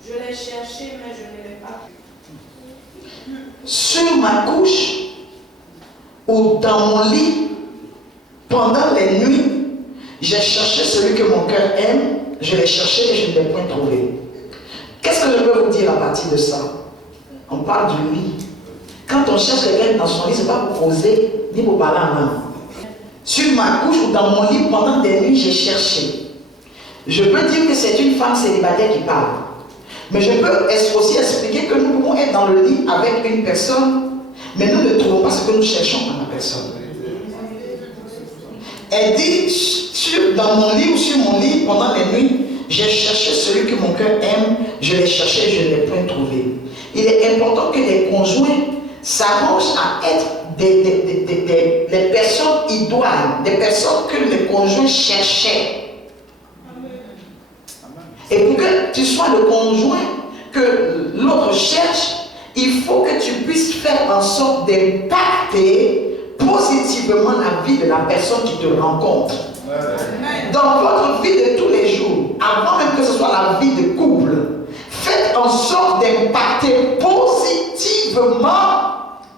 Je l'ai cherché, mais je ne l'ai pas vu. Sur ma couche ou dans mon lit, pendant les nuits, j'ai cherché celui que mon cœur aime. Je l'ai cherché et je ne l'ai point trouvé. Qu'est-ce que je peux vous dire à partir de ça? On parle du lit. Quand on cherche quelqu'un dans son lit, ce n'est pas pour poser ni pour parler en langue. Sur ma couche ou dans mon lit, pendant des nuits, j'ai cherché. Je peux dire que c'est une femme célibataire qui parle. Mais je peux aussi expliquer que nous pouvons être dans le lit avec une personne, mais nous ne trouvons pas ce que nous cherchons dans la personne. Elle dit, dans mon lit ou sur mon lit, pendant les nuits, j'ai cherché celui que mon cœur aime, je l'ai cherché et je ne l'ai point trouvé. Il est important que les conjoints s'arrangent à être des idoines, des personnes que les conjoints cherchaient. Et pour que tu sois le conjoint que l'autre cherche, il faut que tu puisses faire en sorte d'impacter positivement la vie de la personne qui te rencontre. Dans votre vie de tous les jours, avant même que ce soit la vie de couple, faites en sorte d'impacter positivement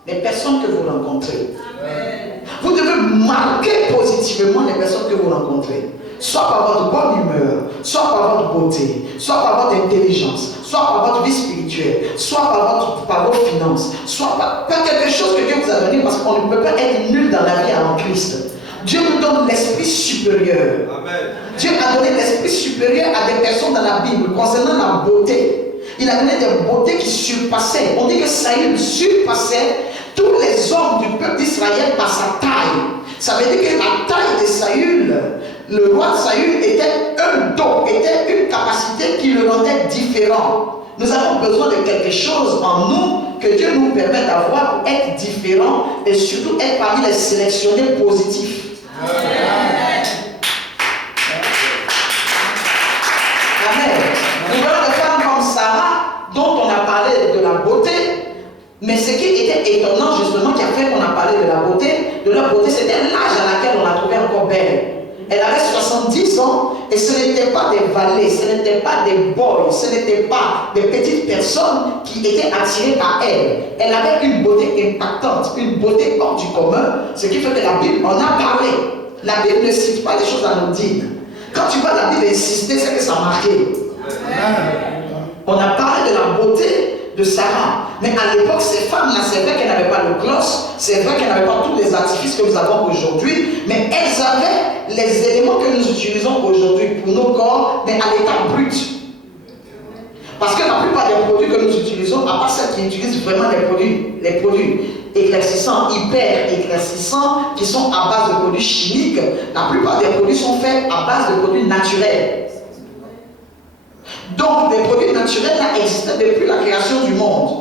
les personnes que vous rencontrez. Vous devez marquer positivement les personnes que vous rencontrez. Soit par votre bonne humeur, soit par votre beauté, soit par votre intelligence, soit par votre vie spirituelle, soit par vos finances, soit par quelque chose que Dieu vous a donné, parce qu'on ne peut pas être nul dans la vie en Christ. Dieu nous donne l'esprit supérieur. Amen. Dieu a donné l'esprit supérieur à des personnes dans la Bible concernant la beauté. Il a donné des beautés qui surpassaient. On dit que Saül surpassait tous les hommes du peuple d'Israël par sa taille. Ça veut dire que la taille de Saül, le roi de Saül, était un don, était une capacité qui le rendait différent. Nous avons besoin de quelque chose en nous que Dieu nous permet d'avoir pour être différent et surtout être parmi les sélectionnés positifs. Amen. Amen. Nous voyons des femmes comme Sarah, dont on a parlé de la beauté, mais ce qui était étonnant justement, qui a fait qu'on a parlé de la beauté, c'était l'âge à laquelle on la trouvait encore belle. Elle avait 70 ans et ce n'était pas des valets, ce n'était pas des boys, ce n'était pas des petites personnes qui étaient attirées par elle. Elle avait une beauté impactante, une beauté hors du commun, ce qui fait que la Bible en a parlé. La Bible ne cite pas des choses anodines. Quand tu vois la Bible insister, c'est que ça a marqué. On a parlé de la beauté de Sarah. Mais à l'époque, ces femmes-là, c'est vrai qu'elles n'avaient pas le gloss, c'est vrai qu'elles n'avaient pas tous les artifices que nous avons aujourd'hui, mais elles avaient les éléments que nous utilisons aujourd'hui pour nos corps, mais à l'état brut. Parce que la plupart des produits que nous utilisons, à part celles qui utilisent vraiment les produits éclaircissants, hyper éclaircissants, qui sont à base de produits chimiques, la plupart des produits sont faits à base de produits naturels. Donc, les produits naturels là, existaient depuis la création du monde.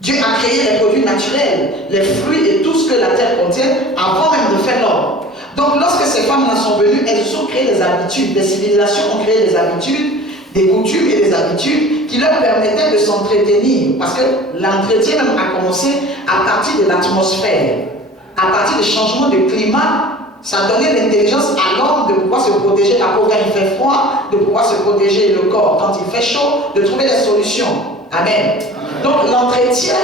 Dieu a créé les produits naturels, les fruits et tout ce que la terre contient avant même de faire l'homme. Donc, lorsque ces femmes-là sont venues, elles se sont créées des habitudes. Les civilisations ont créé des habitudes, des coutumes et des habitudes qui leur permettaient de s'entretenir. Parce que l'entretien même a commencé à partir de l'atmosphère, à partir du changement de climat. Ça donnait l'intelligence à l'homme de pouvoir se protéger la peau quand il fait froid, de pouvoir se protéger le corps quand il fait chaud, de trouver des solutions. Amen. Donc l'entretien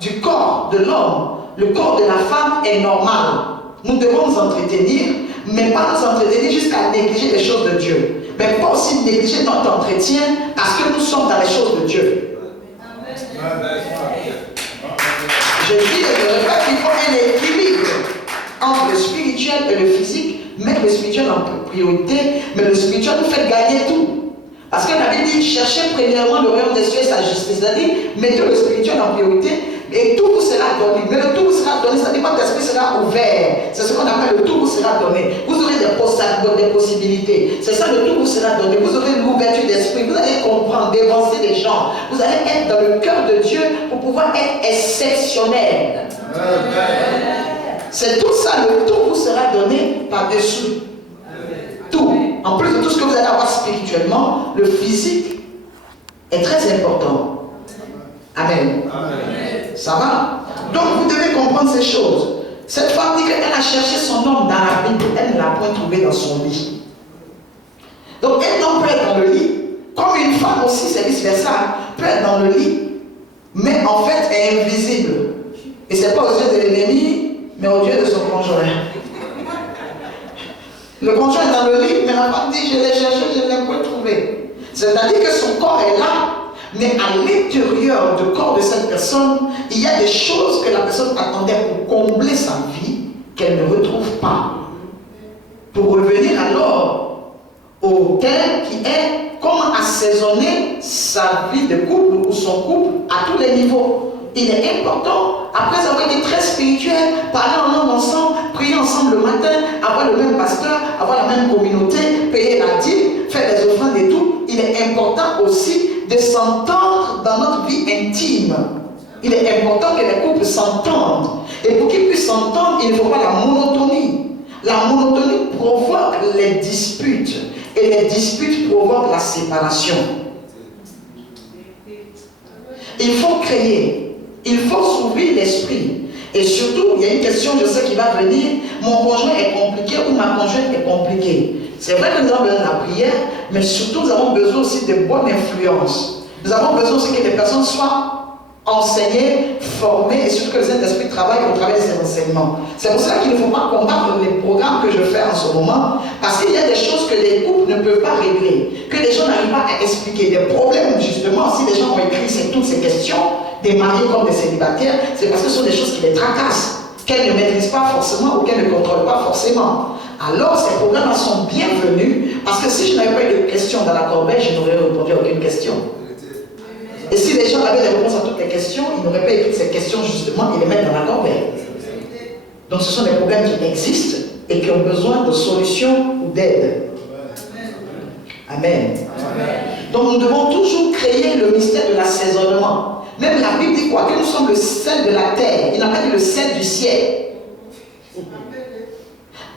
du corps de l'homme, le corps de la femme est normal. Nous devons nous entretenir, mais pas nous entretenir jusqu'à négliger les choses de Dieu. Mais pas aussi négliger notre entretien parce que nous sommes dans les choses de Dieu. Amen. Je dis et je répète qu'il faut un équilibre entre le spirituel et le physique, mettre le spirituel en priorité, mais le spirituel nous fait gagner tout. Parce que la Bible dit, cherchez premièrement le royaume des cieux et sa justice. C'est-à-dire, mettez le spirituel en priorité et tout vous sera donné. Mais le tout vous sera donné, c'est-à-dire votre esprit sera ouvert. C'est ce qu'on appelle le tout vous sera donné. Vous aurez des possibilités. C'est ça, le tout vous sera donné. Vous aurez l'ouverture d'esprit. Vous allez comprendre, dévancer les gens. Vous allez être dans le cœur de Dieu pour pouvoir être exceptionnel. Amen. C'est tout ça, le tout vous sera donné par-dessus. Tout. En plus de tout ce que vous allez avoir spirituellement, le physique est très important. Amen. Amen. Ça va? Donc vous devez comprendre ces choses. Cette femme dit qu'elle a cherché son homme dans la Bible, elle ne l'a point trouvé dans son lit. Donc un homme peut être dans le lit, comme une femme aussi, c'est vice-versa, peut être dans le lit, mais en fait est invisible. Et ce n'est pas aux yeux de l'ennemi, mais aux yeux de son conjoint. Le conjoint est dans le lit, mais la femme dit, je l'ai cherché, je ne l'ai pas trouvé. C'est-à-dire que son corps est là, mais à l'intérieur du corps de cette personne, il y a des choses que la personne attendait pour combler sa vie, qu'elle ne retrouve pas. Pour revenir alors au thème qui est comment assaisonner sa vie de couple ou son couple à tous les niveaux. Il est important, après avoir été très spirituel, parler en langue ensemble, prier ensemble le matin, avoir le même pasteur, avoir la même communauté, payer la dîme, faire des offrandes et tout. Il est important aussi de s'entendre dans notre vie intime. Il est important que les couples s'entendent. Et pour qu'ils puissent s'entendre, il ne faut pas la monotonie. La monotonie provoque les disputes. Et les disputes provoquent la séparation. Il faut créer. Il faut s'ouvrir l'esprit. Et surtout, il y a une question, je sais, qui va venir. Mon conjoint est compliqué ou ma conjointe est compliquée. C'est vrai que nous avons besoin de la prière, mais surtout, nous avons besoin aussi de bonnes influences. Nous avons besoin aussi que les personnes soient enseignées, formées, et surtout que le Saint-Esprit travaille au travers de ces enseignements. C'est pour ça qu'il ne faut pas combattre les programmes que je fais en ce moment, parce qu'il y a des choses que les couples ne peuvent pas régler, que les gens n'arrivent pas à expliquer. Des problèmes, justement, si les gens ont écrit toutes ces questions, des mariés comme des célibataires, c'est parce que ce sont des choses qui les tracassent, qu'elles ne maîtrisent pas forcément ou qu'elles ne contrôlent pas forcément. Alors ces programmes sont bienvenus, parce que si je n'avais pas eu de questions dans la corbeille, je n'aurais répondu à aucune question. Et si les gens avaient des réponses à toutes les questions, ils n'auraient pas écrit ces questions justement et les mettre dans la corbeille. Donc ce sont des problèmes qui existent et qui ont besoin de solutions ou d'aide. Amen. Donc nous devons toujours créer le mystère de l'assaisonnement. Même la Bible dit quoi? Que nous sommes le sel de la terre. Il n'a pas dit le sel du ciel.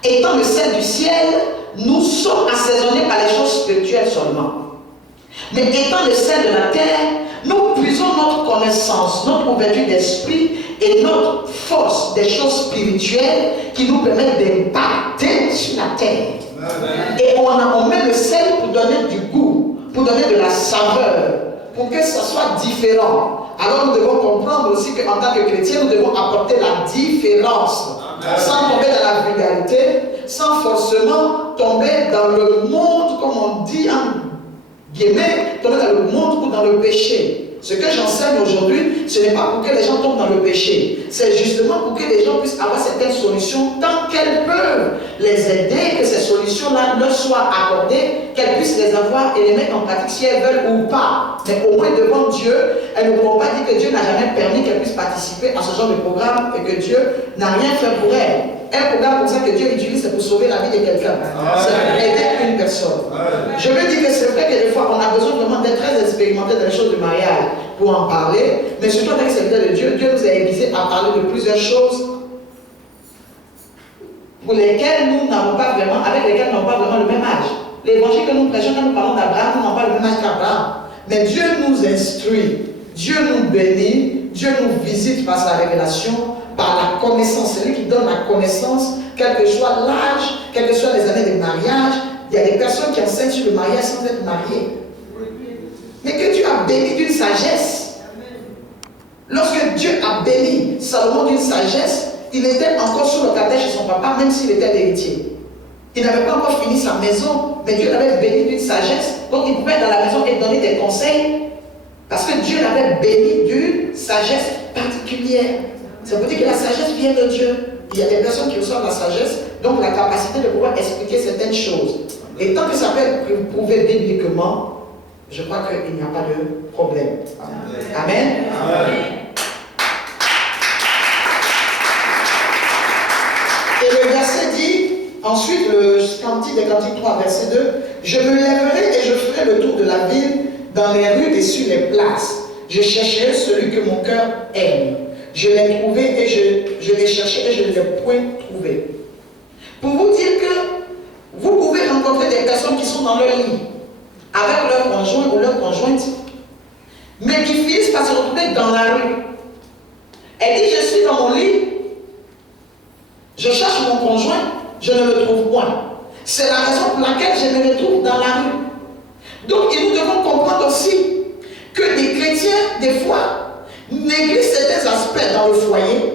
Étant le sel du ciel, nous sommes assaisonnés par les choses spirituelles seulement. Mais étant le sel de la terre, nous puisons notre connaissance, notre ouverture d'esprit et notre force des choses spirituelles qui nous permettent d'impacter sur la terre. Et on met le sel pour donner du goût, pour donner de la saveur, pour que ça soit différent. Alors nous devons comprendre aussi qu'en tant que chrétiens, nous devons apporter la différence. Sans tomber dans la vulgarité, sans forcément tomber dans le monde, comme on dit en guillemets, tomber dans le monde ou dans le péché. Ce que j'enseigne aujourd'hui, ce n'est pas pour que les gens tombent dans le péché. C'est justement pour que les gens puissent avoir certaines solutions tant qu'elles peuvent les aider, que ces solutions-là leur soient accordées, qu'elles puissent les avoir et les mettre en pratique si elles veulent ou pas. Mais au moins devant Dieu, elles ne pourront pas dire que Dieu n'a jamais permis qu'elles puissent participer à ce genre de programme et que Dieu n'a rien fait pour elles. Un programme comme ça que Dieu utilise, c'est pour sauver la vie de quelqu'un. C'est pour aider une personne. Je veux dire que c'est vrai que des fois, on a besoin vraiment d'être très expérimenté dans les choses du mariage pour en parler. Mais surtout en tant que serviteur de Dieu, Dieu nous a aiguisés à parler de plusieurs choses pour lesquelles nous n'avons pas vraiment, avec lesquelles nous n'avons pas vraiment le même âge. L'évangile que nous prêchons, quand nous parlons d'Abraham, nous n'avons pas le même âge qu'Abraham. Mais Dieu nous instruit, Dieu nous bénit, Dieu nous visite par sa révélation, par la connaissance. C'est lui qui donne la connaissance, quel que soit l'âge, quelles que soient les années de mariage. Il y a des personnes qui enseignent sur le mariage sans être mariées. Mais que Dieu a béni d'une sagesse. Lorsque Dieu a béni Salomon d'une sagesse, il était encore sous le cadre chez son papa, même s'il était l'héritier. Il n'avait pas encore fini sa maison, mais Dieu l'avait béni d'une sagesse. Donc il pouvait être dans la maison et donner des conseils. Parce que Dieu l'avait béni d'une sagesse particulière. Ça veut dire que la sagesse vient de Dieu. Il y a des personnes qui reçoivent la sagesse, donc la capacité de pouvoir expliquer certaines choses. Et tant que ça peut être prouvé bibliquement, je crois qu'il n'y a pas de problème. Amen. Amen. Et le verset dit, ensuite, le cantique des Cantiques 3, verset 2, « Je me lèverai et je ferai le tour de la ville, dans les rues et sur les places. Je chercherai celui que mon cœur aime. Je l'ai trouvé et je l'ai cherché et je ne l'ai point trouvé. » Pour vous dire que vous pouvez rencontrer des personnes qui sont dans leur lit, avec leur conjoint ou leur conjointe, mais qui finissent par se retrouver dans la rue. Elle dit, je suis dans mon lit, je cherche mon conjoint, je ne le trouve point. C'est la raison pour laquelle je me retrouve dans la rue. Donc, nous devons comprendre aussi que des chrétiens, des fois, négligent certains aspects dans le foyer,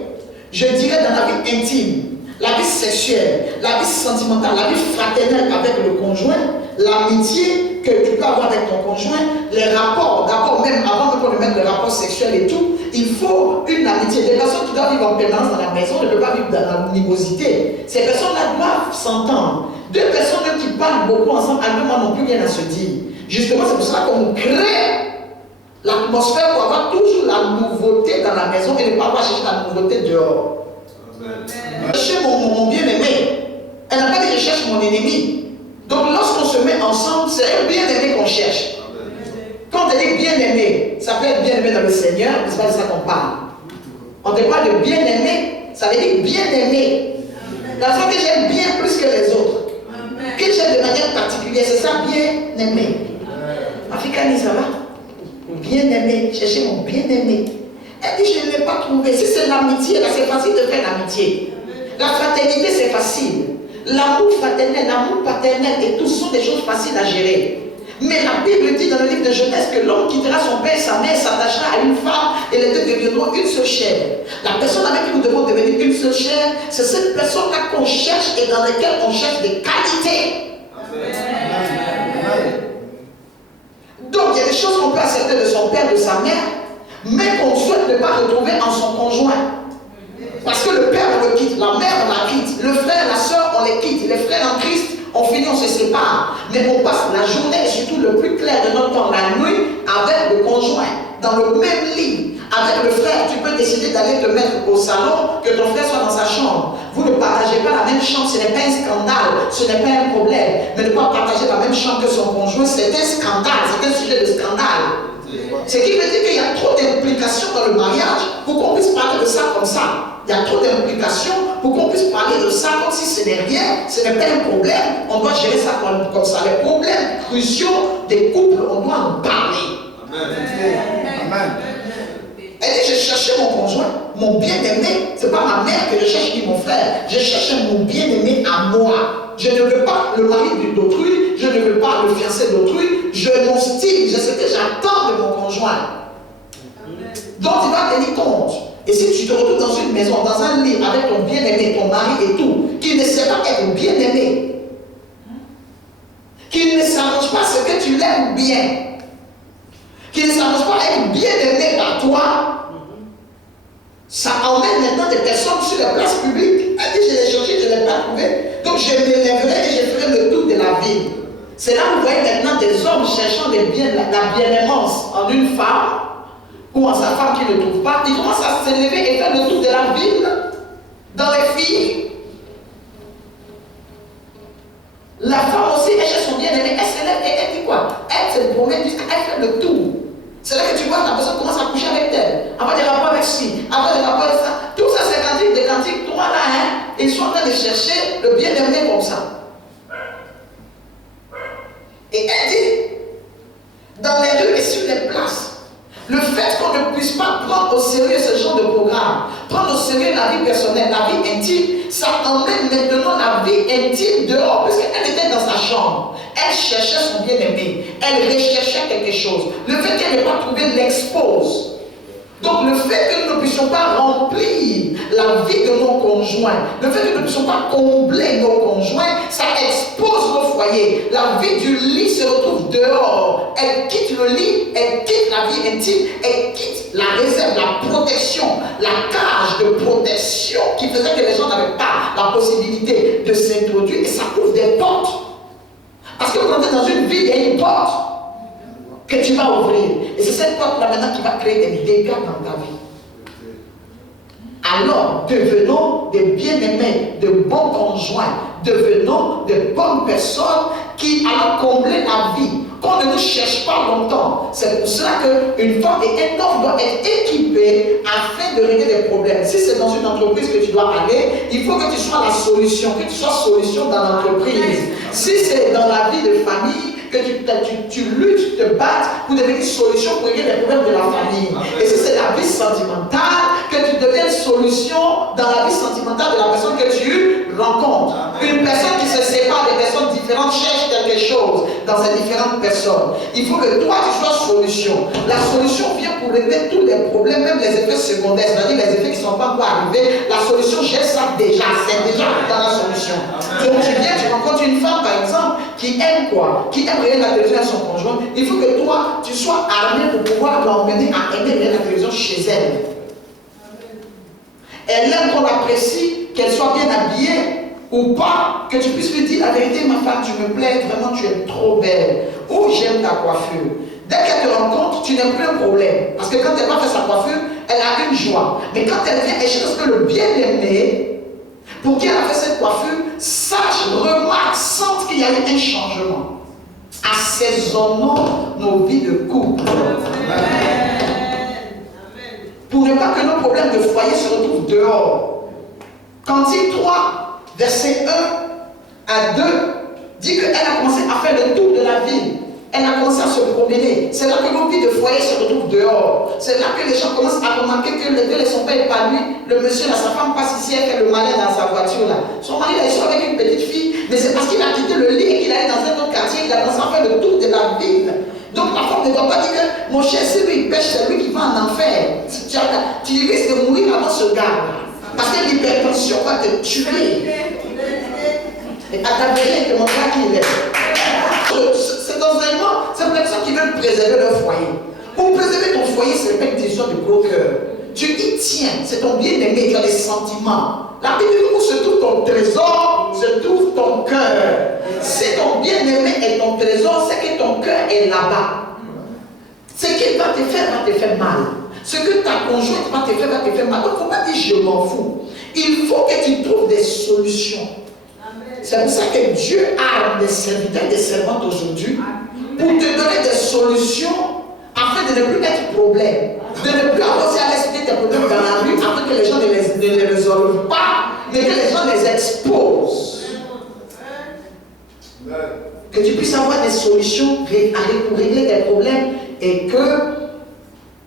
je dirais dans la vie intime, la vie sexuelle, la vie sentimentale, la vie fraternelle avec le conjoint, l'amitié que tu peux avoir avec ton conjoint, les rapports, d'abord même avant de mettre les rapports sexuels et tout, il faut une amitié. Des personnes qui doivent vivre en permanence dans la maison ne peuvent pas vivre dans l'animosité. Ces personnes-là doivent s'entendre. Deux personnes qui parlent beaucoup ensemble, elles n'ont plus rien à se dire. Justement, c'est pour cela qu'on crée l'atmosphère pour avoir toujours la nouveauté dans la maison et ne pas avoir chercher la nouveauté dehors. Chercher mon bien-aimé. Elle n'a pas dit je cherche mon ennemi. Donc lorsqu'on se met ensemble, c'est un bien-aimé qu'on cherche. Quand on dit bien-aimé, ça peut être bien-aimé dans le Seigneur, mais ce n'est pas de ça qu'on parle. On ne parle de bien-aimé, ça veut dire bien aimé. La femme que j'aime bien plus que les autres. Que j'aime de manière particulière, c'est ça, bien aimé. Africaine, ça va? Bien aimé, chercher mon bien aimé. Elle dit, je ne l'ai pas trouvé. Si c'est l'amitié, là, c'est facile de faire l'amitié. La fraternité, c'est facile. L'amour fraternel, l'amour paternel et tout sont des choses faciles à gérer. Mais la Bible dit dans le livre de Genèse que l'homme quittera son père et sa mère, s'attachera à une femme et les deux deviendront une seule chair. La personne avec qui nous devons devenir une seule chair, c'est cette personne-là qu'on cherche et dans laquelle on cherche des qualités. Amen. Donc il y a des choses qu'on peut accepter de son père, de sa mère, mais qu'on souhaite ne pas retrouver en son conjoint. Parce que le père, on le quitte, la mère, on la quitte, le frère, la soeur, on les quitte, les frères en Christ, on finit, on se sépare. Mais on passe la journée et surtout le plus clair de notre temps, la nuit, avec le conjoint, dans le même lit. Avec le frère, tu peux décider d'aller te mettre au salon, que ton frère soit dans sa chambre. Vous ne partagez pas la même chambre, ce n'est pas un scandale, ce n'est pas un problème. Mais ne pas partager la même chambre que son conjoint, c'est un scandale, c'est un sujet de scandale. Ce qui veut dire qu'il y a trop d'implications dans le mariage pour qu'on puisse parler de ça comme ça. Il y a trop d'implications pour qu'on puisse parler de ça comme si ce n'est rien, ce n'est pas un problème. On doit gérer ça comme ça. Les problèmes cruciaux des couples, on doit en parler. Amen. Amen. Elle dit, je cherchais mon conjoint, mon bien-aimé. Ce n'est pas ma mère que je cherche ni mon frère. Je cherche mon bien-aimé à moi. Je ne veux pas le mari d'autrui, je ne veux pas le fiancé d'autrui. Mon style, je sais que j'attends de mon conjoint. Donc il va tenir compte. Et si tu te retrouves dans une maison, dans un lit avec ton bien-aimé, ton mari et tout, qui ne sait pas être bien-aimé, qui ne s'arrange pas ce que tu l'aimes bien, qui ne s'arrange pas à être bien-aimé par toi, ça emmène maintenant des personnes sur les places publiques. Elle dit, je l'ai cherché, je ne l'ai pas trouvé. Donc je m'élèverai et je ferai le tour de la ville. C'est là où vous voyez maintenant des hommes cherchant la bien-aimance en une femme ou en sa femme qui ne trouve pas. Ils commencent à s'élever et faire le tour de la ville dans les filles. La femme aussi, elle cherche son bien-aimé, elle s'élève et elle dit quoi? Elle se promène jusqu'à elle fait le tour. C'est là que tu vois que la personne commence à coucher avec elle, avoir des rapports avec ci, avoir des rapports avec ça. Tout ça, c'est des cantiques, toi là, hein, ils sont en train de chercher le bien-aimé comme ça. Et elle dit, dans les rues et sur les places, le fait qu'on ne puisse pas prendre au sérieux ce genre de programme, prendre au sérieux la vie personnelle, la vie intime, ça emmène maintenant la vie intime dehors, parce qu'elle était dans sa chambre. Elle cherchait son bien-aimé, elle recherchait quelque chose. Le fait qu'elle n'ait pas trouvé l'expose. Donc le fait que nous ne puissions pas remplir la vie de nos conjoints, le fait que nous ne puissions pas combler nos conjoints, ça expose nos foyers. La vie du lit se retrouve dehors. Elle quitte le lit, elle quitte la vie intime, elle quitte la réserve, la protection, la cage de protection qui faisait que les gens n'avaient pas la possibilité de s'introduire, et ça ouvre des portes. Parce que quand tu es dans une vie, il y a une porte que tu vas ouvrir. Et c'est cette porte-là maintenant qui va créer des dégâts dans ta vie. Alors, devenons des bien-aimés, de bons conjoints, devenons de bonnes personnes qui allons combler la vie, qu'on ne nous cherche pas longtemps. C'est pour cela qu'une femme et un homme doivent être équipés afin de régler des problèmes. Si c'est dans une entreprise que tu dois aller, il faut que tu sois la solution, que tu sois solution dans l'entreprise. Si c'est dans la vie de famille, que tu luttes, tu te battes pour devenir solution pour régler les problèmes de la famille. Et si c'est la vie sentimentale, que tu deviennes solution dans la vie sentimentale de la personne que tu rencontres. Une personne qui se sépare des personnes différentes cherche quelque chose dans ces différentes personnes. Il faut que toi tu sois solution. La solution vient pour régler tous les problèmes, même les effets secondaires, c'est-à-dire les effets qui ne sont pas encore arrivés. La solution gère ça déjà, c'est déjà dans la solution. Donc tu viens, tu rencontres une femme par exemple qui aime quoi? Qui aime regarder la télévision à son conjoint. Il faut que toi tu sois armé pour pouvoir l'emmener à aimer regarder la télévision chez elle. Elle aime qu'on l'apprécie, qu'elle soit bien habillée ou pas, que tu puisses lui dire la vérité, ma femme, tu me plais, vraiment tu es trop belle, ou j'aime ta coiffure. Dès qu'elle te rencontre, tu n'as plus un problème, parce que quand elle va faire sa coiffure, elle a une joie. Mais quand elle vient, elle cherche que le bien-aimé, pour qui elle a fait cette coiffure, sache, remarque, sente qu'il y a eu un changement. Assaisonnons nos vies de couple. Amen. Pour ne pas que nos problèmes de foyer se retrouvent dehors. Cantique 3, verset 1 à 2, dit qu'elle a commencé à faire le tour de la ville. Elle a commencé à se promener. C'est là que nos vies de foyer se retrouvent dehors. C'est là que les gens commencent à remarquer que les deux ne sont pas épanouis. Le monsieur, là, sa femme passe ici, elle fait le malin dans sa voiture. Là. Son mari, là, il sort avec une petite fille, mais c'est parce qu'il a quitté le lit et qu'il allait dans un autre quartier, il a commencé à faire le tour de la ville. Donc la femme ne doit pas dire que mon cher, si lui il pêche, c'est lui qui va en enfer. Tu risques de mourir avant ce gars. Parce que l'hypertension va te tuer. Et à ta vérité, te montrer qui il est. C'est dans un moment, c'est personnes qui veulent préserver leur foyer. Pour préserver ton foyer, ce n'est pas une décision de gros cœur. Tu y tiens, c'est ton bien-aimé, tu as des sentiments. La Bible dit où se trouve ton trésor, se trouve ton cœur. Si ton bien-aimé est ton trésor, c'est que ton cœur est là-bas. Ce qu'il va te faire mal. Ce que ta conjointe va te faire mal. Donc il ne faut pas dire je m'en fous. Il faut que tu trouves des solutions. C'est pour ça que Dieu a des serviteurs et des servantes aujourd'hui pour te donner des solutions afin de ne plus être problème. De ne plus avoir à laisser tes problèmes dans la rue afin que les gens ne les résolvent pas, mais que les gens les exposent. Que tu puisses avoir des solutions pour régler tes problèmes et que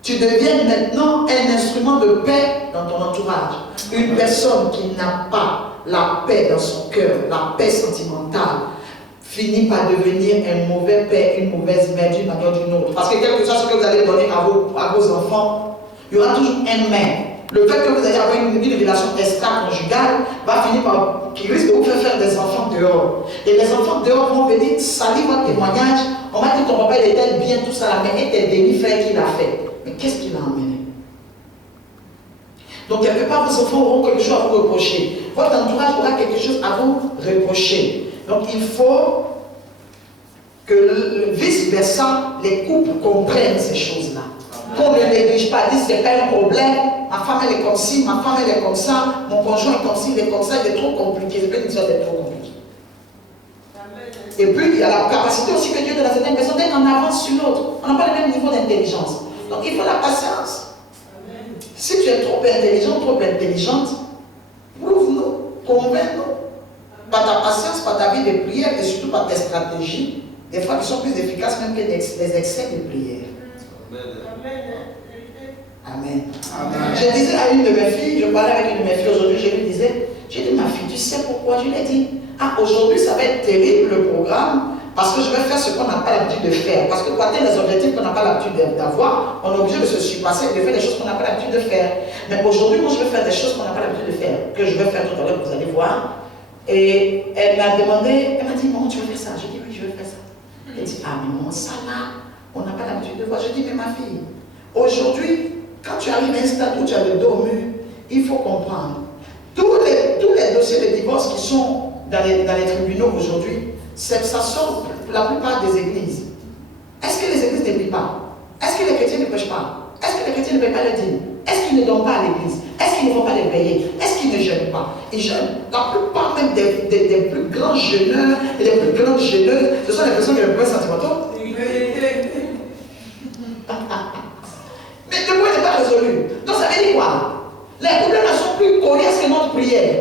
tu deviennes maintenant un instrument de paix dans ton entourage. Une personne qui n'a pas la paix dans son cœur, la paix sentimentale, finit par devenir un mauvais père, une mauvaise mère d'une manière ou d'une autre. Parce que quelque chose que vous allez donner à vos enfants, il y aura toujours un mais. Le fait que vous allez avoir une relation extra-conjugale va finir par qui risque de vous faire des enfants dehors. Et les enfants dehors vont venir salir votre témoignage. On va dire ton papa il était bien, tout ça, mais et tes demi-frères qu'il a fait. Mais qu'est-ce qu'il a emmené? Donc, quelque part, vos enfants auront quelque chose à vous reprocher. Votre entourage aura quelque chose à vous reprocher. Donc, il faut que vice-versa, les couples comprennent ces choses-là. Qu'on ne néglige pas, dire c'est pas un problème, ma femme elle est comme ci, ma femme elle est comme ça, mon conjoint est comme ci, il est comme ça, il est trop compliqué. C'est pas une histoire d'être trop compliqué. Et puis, il y a la capacité aussi que Dieu donne à certaines personnes d'être en avance sur l'autre. On n'a pas le même niveau d'intelligence. Donc, il faut la patience. Si tu es trop intelligent, trop intelligente, prouve-nous, convainc-nous. Par ta patience, par ta vie de prière et surtout par tes stratégies, des fois qui sont plus efficaces même que les excès de prière. Amen. Amen. Je disais à une de mes filles, je parlais avec une de mes filles aujourd'hui, je lui disais, j'ai dit ma fille, tu sais pourquoi? Je lui ai dit, aujourd'hui ça va être terrible le programme. Parce que je vais faire ce qu'on n'a pas l'habitude de faire. Parce que pour atteindre les objectifs qu'on n'a pas l'habitude d'avoir, on est obligé de se surpasser et de faire des choses qu'on n'a pas l'habitude de faire. Mais aujourd'hui, moi, je vais faire des choses qu'on n'a pas l'habitude de faire, que je vais faire tout à l'heure, vous allez voir. Et elle m'a demandé, elle m'a dit, maman, tu veux faire ça? Je dis, oui, je veux faire ça. Elle dit, ah, mais maman, ça là, on n'a pas l'habitude de voir. Je dis, mais ma fille, aujourd'hui, quand tu arrives à un stade où tu as le dos mûr, il faut comprendre. Tous les dossiers de divorce qui sont dans les tribunaux aujourd'hui, ça sort pour la plupart des églises. Est-ce que les églises ne prient pas? Est-ce que les chrétiens ne prêchent pas? Est-ce que les chrétiens ne payent pas le dîme? Est-ce qu'ils ne donnent pas à l'église? Est-ce qu'ils ne vont pas les payer? Est-ce qu'ils ne jeûnent pas? Ils jeûnent. La plupart même des plus grands jeûneurs et des plus grandes jeûneuses, ce sont les personnes qui ont les problèmes sentimentaux. Mais le point n'est pas résolu. Donc ça veut dire quoi? Les problèmes ne sont plus coriaces que notre prière.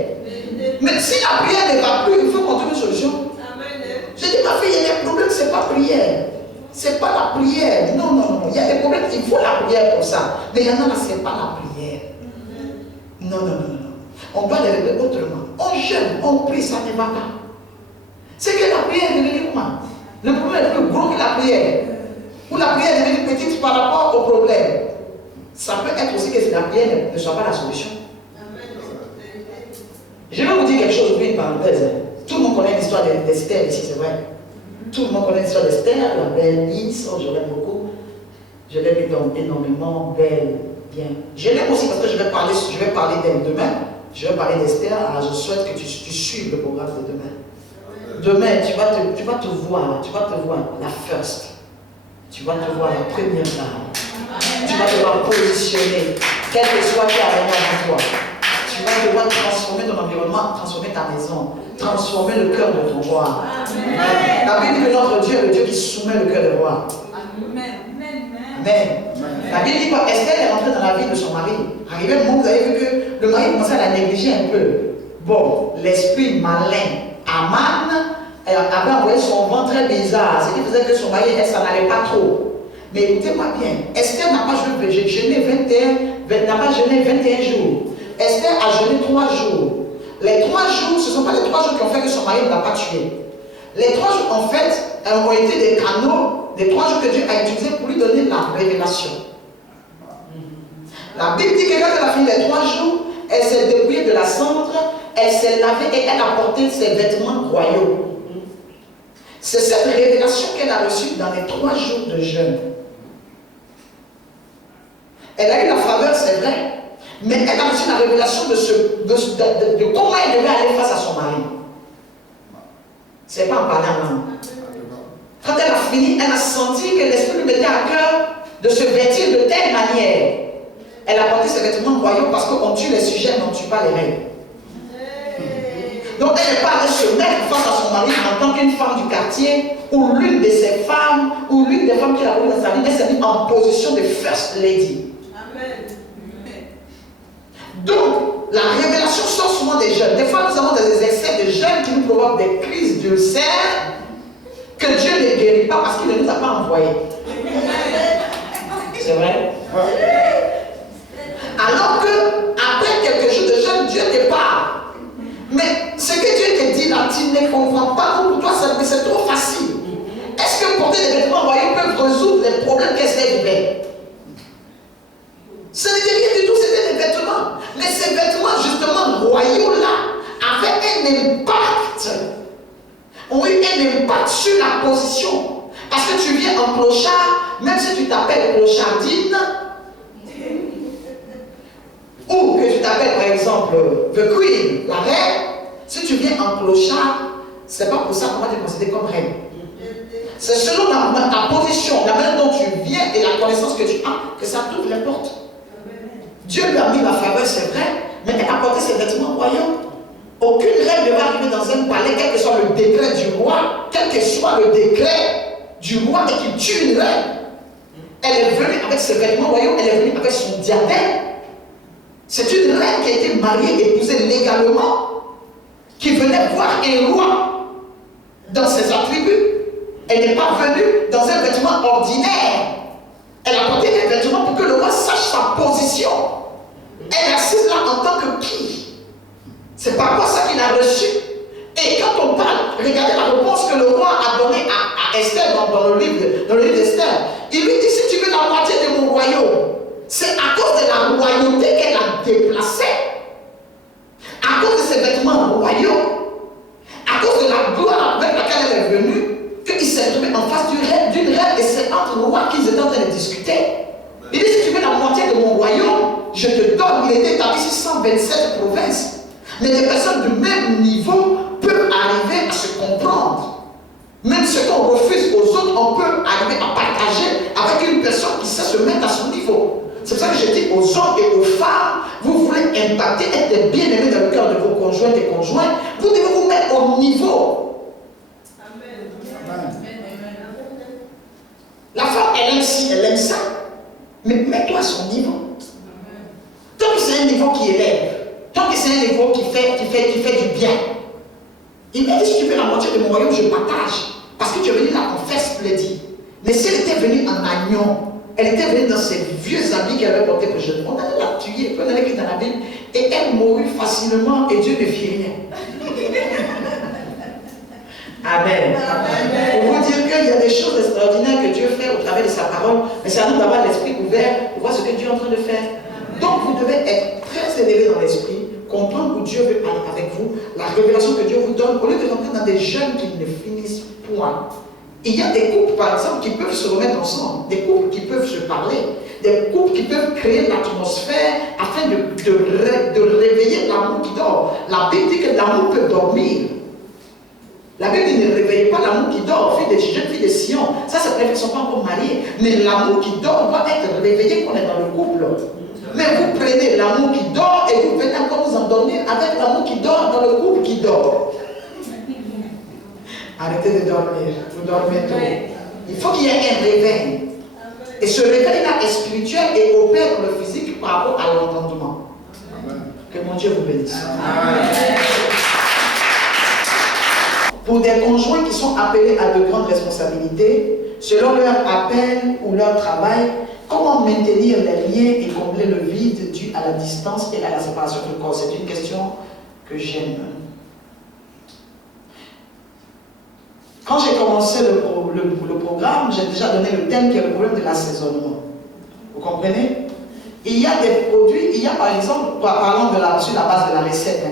Mais si la prière ne va plus, il faut qu'on trouve une solution. Je dis ma fille, il y a des problèmes, ce n'est pas prière. Ce n'est pas la prière. Non, non, non. Il y a des problèmes, il faut la prière pour ça. Mais il y en a là, ce n'est pas la prière. Non, non, non, non. On doit les régler autrement. On jeûne, on prie, ça ne va pas. C'est que la prière est devenue comment? Le problème est plus gros que la prière. Ou la prière est devenue petite par rapport au problème. Ça peut être aussi que la prière ne soit pas la solution. Je vais vous dire quelque chose, une parenthèse. Tout le monde connaît l'histoire d'Esther ici, c'est vrai. Tout le monde connaît l'histoire d'Esther, la belle Nice, oh, je l'aime beaucoup. Je l'aime énormément, belle, bien. Je l'aime aussi parce que je vais parler d'elle demain. Je vais parler d'Esther. Je souhaite que tu suives le programme de demain. Demain, tu vas te voir, la first. Tu vas te voir la première dame. Tu vas te voir positionner, quel que soit qui a avant toi. Tu vas devoir transformer ton environnement, transformer ta maison, transformer le cœur de ton roi. Amen. La Bible dit que notre Dieu est le Dieu qui soumet le cœur du roi. Amen. Amen. La Bible dit que Esther est rentrée dans la vie de son mari. Arrivé le moment où vous avez vu que le mari commençait à la négliger un peu. bon, l'esprit malin, Aman, avait envoyé son vent très bizarre, ce qui faisait que son mari, elle s'en allait pas trop. Mais écoutez-moi bien, Esther n'a pas jeûné 21 jours. Esther a jeûné 3 jours. Les 3 jours, ce ne sont pas les 3 jours qui ont fait que son mari ne l'a pas tué. Les 3 jours, en fait, ont été des canaux, les 3 jours que Dieu a utilisés pour lui donner la révélation. La Bible dit que quand elle a fini les 3 jours, elle s'est dépouillée de la cendre, elle s'est lavée et elle a porté ses vêtements royaux. C'est cette révélation qu'elle a reçue dans les 3 jours de jeûne. Elle a eu la faveur, c'est vrai, mais elle a reçu la révélation de comment elle devait aller face à son mari. C'est pas en parlant en langue. Quand elle a fini, elle a senti que l'Esprit lui mettait à cœur de se vêtir de telle manière. Elle a porté ses vêtements royaux parce qu'on tue les sujets, mais on ne tue pas les règles. Donc elle n'est pas allée se mettre face à son mari en tant qu'une femme du quartier ou l'une de ses femmes ou l'une des femmes qui a voulu dans sa vie. Elle s'est mise en position de First Lady. Amen. Donc, la révélation sort souvent des jeunes. Des fois, nous avons des excès de jeunes qui nous provoquent des crises d'ulcères que Dieu ne guérit pas parce qu'il ne nous a pas envoyés. C'est vrai? Alors que, après quelques jours de jeûne, Dieu te parle. Mais ce que Dieu te dit là, tu ne comprends pas. Pour toi, c'est trop facile. Est-ce que porter des vêtements royaux peut résoudre les problèmes qu'elle vivait? Ce n'était rien du tout, c'était des vêtements. Mais ces vêtements, justement, royaux-là, avaient un impact. Ont eu un impact sur la position. Parce que tu viens en clochard, même si tu t'appelles clochardine, ou que tu t'appelles par exemple The Queen, la reine, si tu viens en clochard, c'est pas pour ça qu'on va te considérer comme reine. C'est selon ta position, la manière dont tu viens et la connaissance que tu as, que ça t'ouvre les portes. Dieu lui a mis la faveur, c'est vrai, mais elle a porté ses vêtements royaux. Aucune reine ne va arriver dans un palais, quel que soit le décret du roi, quel que soit le décret du roi et qu'il tue une reine. Elle est venue avec ses vêtements royaux, elle est venue avec son diadème. C'est une reine qui a été mariée, épousée légalement, qui venait voir un roi dans ses attributs. Elle n'est pas venue dans un vêtement ordinaire. Elle a porté des vêtements pour que le roi sache sa position. Elle est assise là en tant que qui? C'est par quoi ça qu'il a reçu. Et quand on parle, regardez la réponse que le roi a donnée à Esther dans le livre d'Esther. Il lui dit, si tu veux la moitié de mon royaume, c'est à cause de la royauté qu'elle a déplacée, à cause de ses vêtements royaux, à cause de la gloire avec laquelle elle est venue, qu'il s'est trouvé en face d'une reine et c'est entre rois qu'ils étaient en train de discuter. Il dit, si tu veux la moitié de mon royaume, je te donne. Il était établi sur 127 provinces. Mais des personnes du même niveau peuvent arriver à se comprendre. Même ce qu'on refuse aux autres, on peut arriver à partager avec une personne qui sait se mettre à son niveau. C'est pour ça que je dis aux hommes et aux femmes, vous voulez impacter, être bien-aimés dans le cœur de vos conjoints et conjoints, vous devez vous mettre au niveau. Amen. Amen. La femme, elle aime ci, elle aime ça. Mais mets-toi à son niveau. Tant que c'est un niveau qui élève, tant que c'est un niveau qui fait du bien. Il m'a dit, si tu veux la moitié de mon royaume, je partage. Parce que tu es venu là en first lady. Mais si elle était venue en agnon, elle était venue dans ses vieux habits qu'elle avait portés pour jeune, on allait la tuer, on allait quitter dans la Bible, et elle mourut facilement et Dieu ne fit rien. Amen. Amen. Pour vous dire qu'il y a des choses extraordinaires que Dieu fait au travers de sa parole, mais c'est à nous d'avoir l'esprit ouvert pour voir ce que Dieu est en train de faire. Donc vous devez être très élevé dans l'esprit, comprendre où Dieu veut aller avec vous, la révélation que Dieu vous donne, au lieu de rentrer dans des jeunes qui ne finissent point. Il y a des couples, par exemple, qui peuvent se remettre ensemble, des couples qui peuvent se parler, des couples qui peuvent créer l'atmosphère afin de réveiller l'amour qui dort. La Bible dit que l'amour peut dormir. La Bible dit ne réveille pas l'amour qui dort, jeunes filles de Sion. Ça, c'est vrai qu'ils ne sont pas encore mariés. Mais l'amour qui dort doit être réveillé quand on est dans le couple. Mais vous prenez l'amour qui dort et vous venez encore vous endormir avec l'amour qui dort dans le couple qui dort. Arrêtez de dormir, vous dormez trop. Il faut qu'il y ait un réveil. Et ce réveil-là est spirituel et opère dans le physique par rapport à l'entendement. Que mon Dieu vous bénisse. Amen. Pour des conjoints qui sont appelés à de grandes responsabilités, selon leur appel ou leur travail, comment maintenir les liens et combler le vide dû à la distance et à la séparation du corps? C'est une question que j'aime. Quand j'ai commencé le programme, j'ai déjà donné le thème qui est le problème de l'assaisonnement. Vous comprenez? Il y a des produits, il y a par exemple, parlons sur la base de la recette.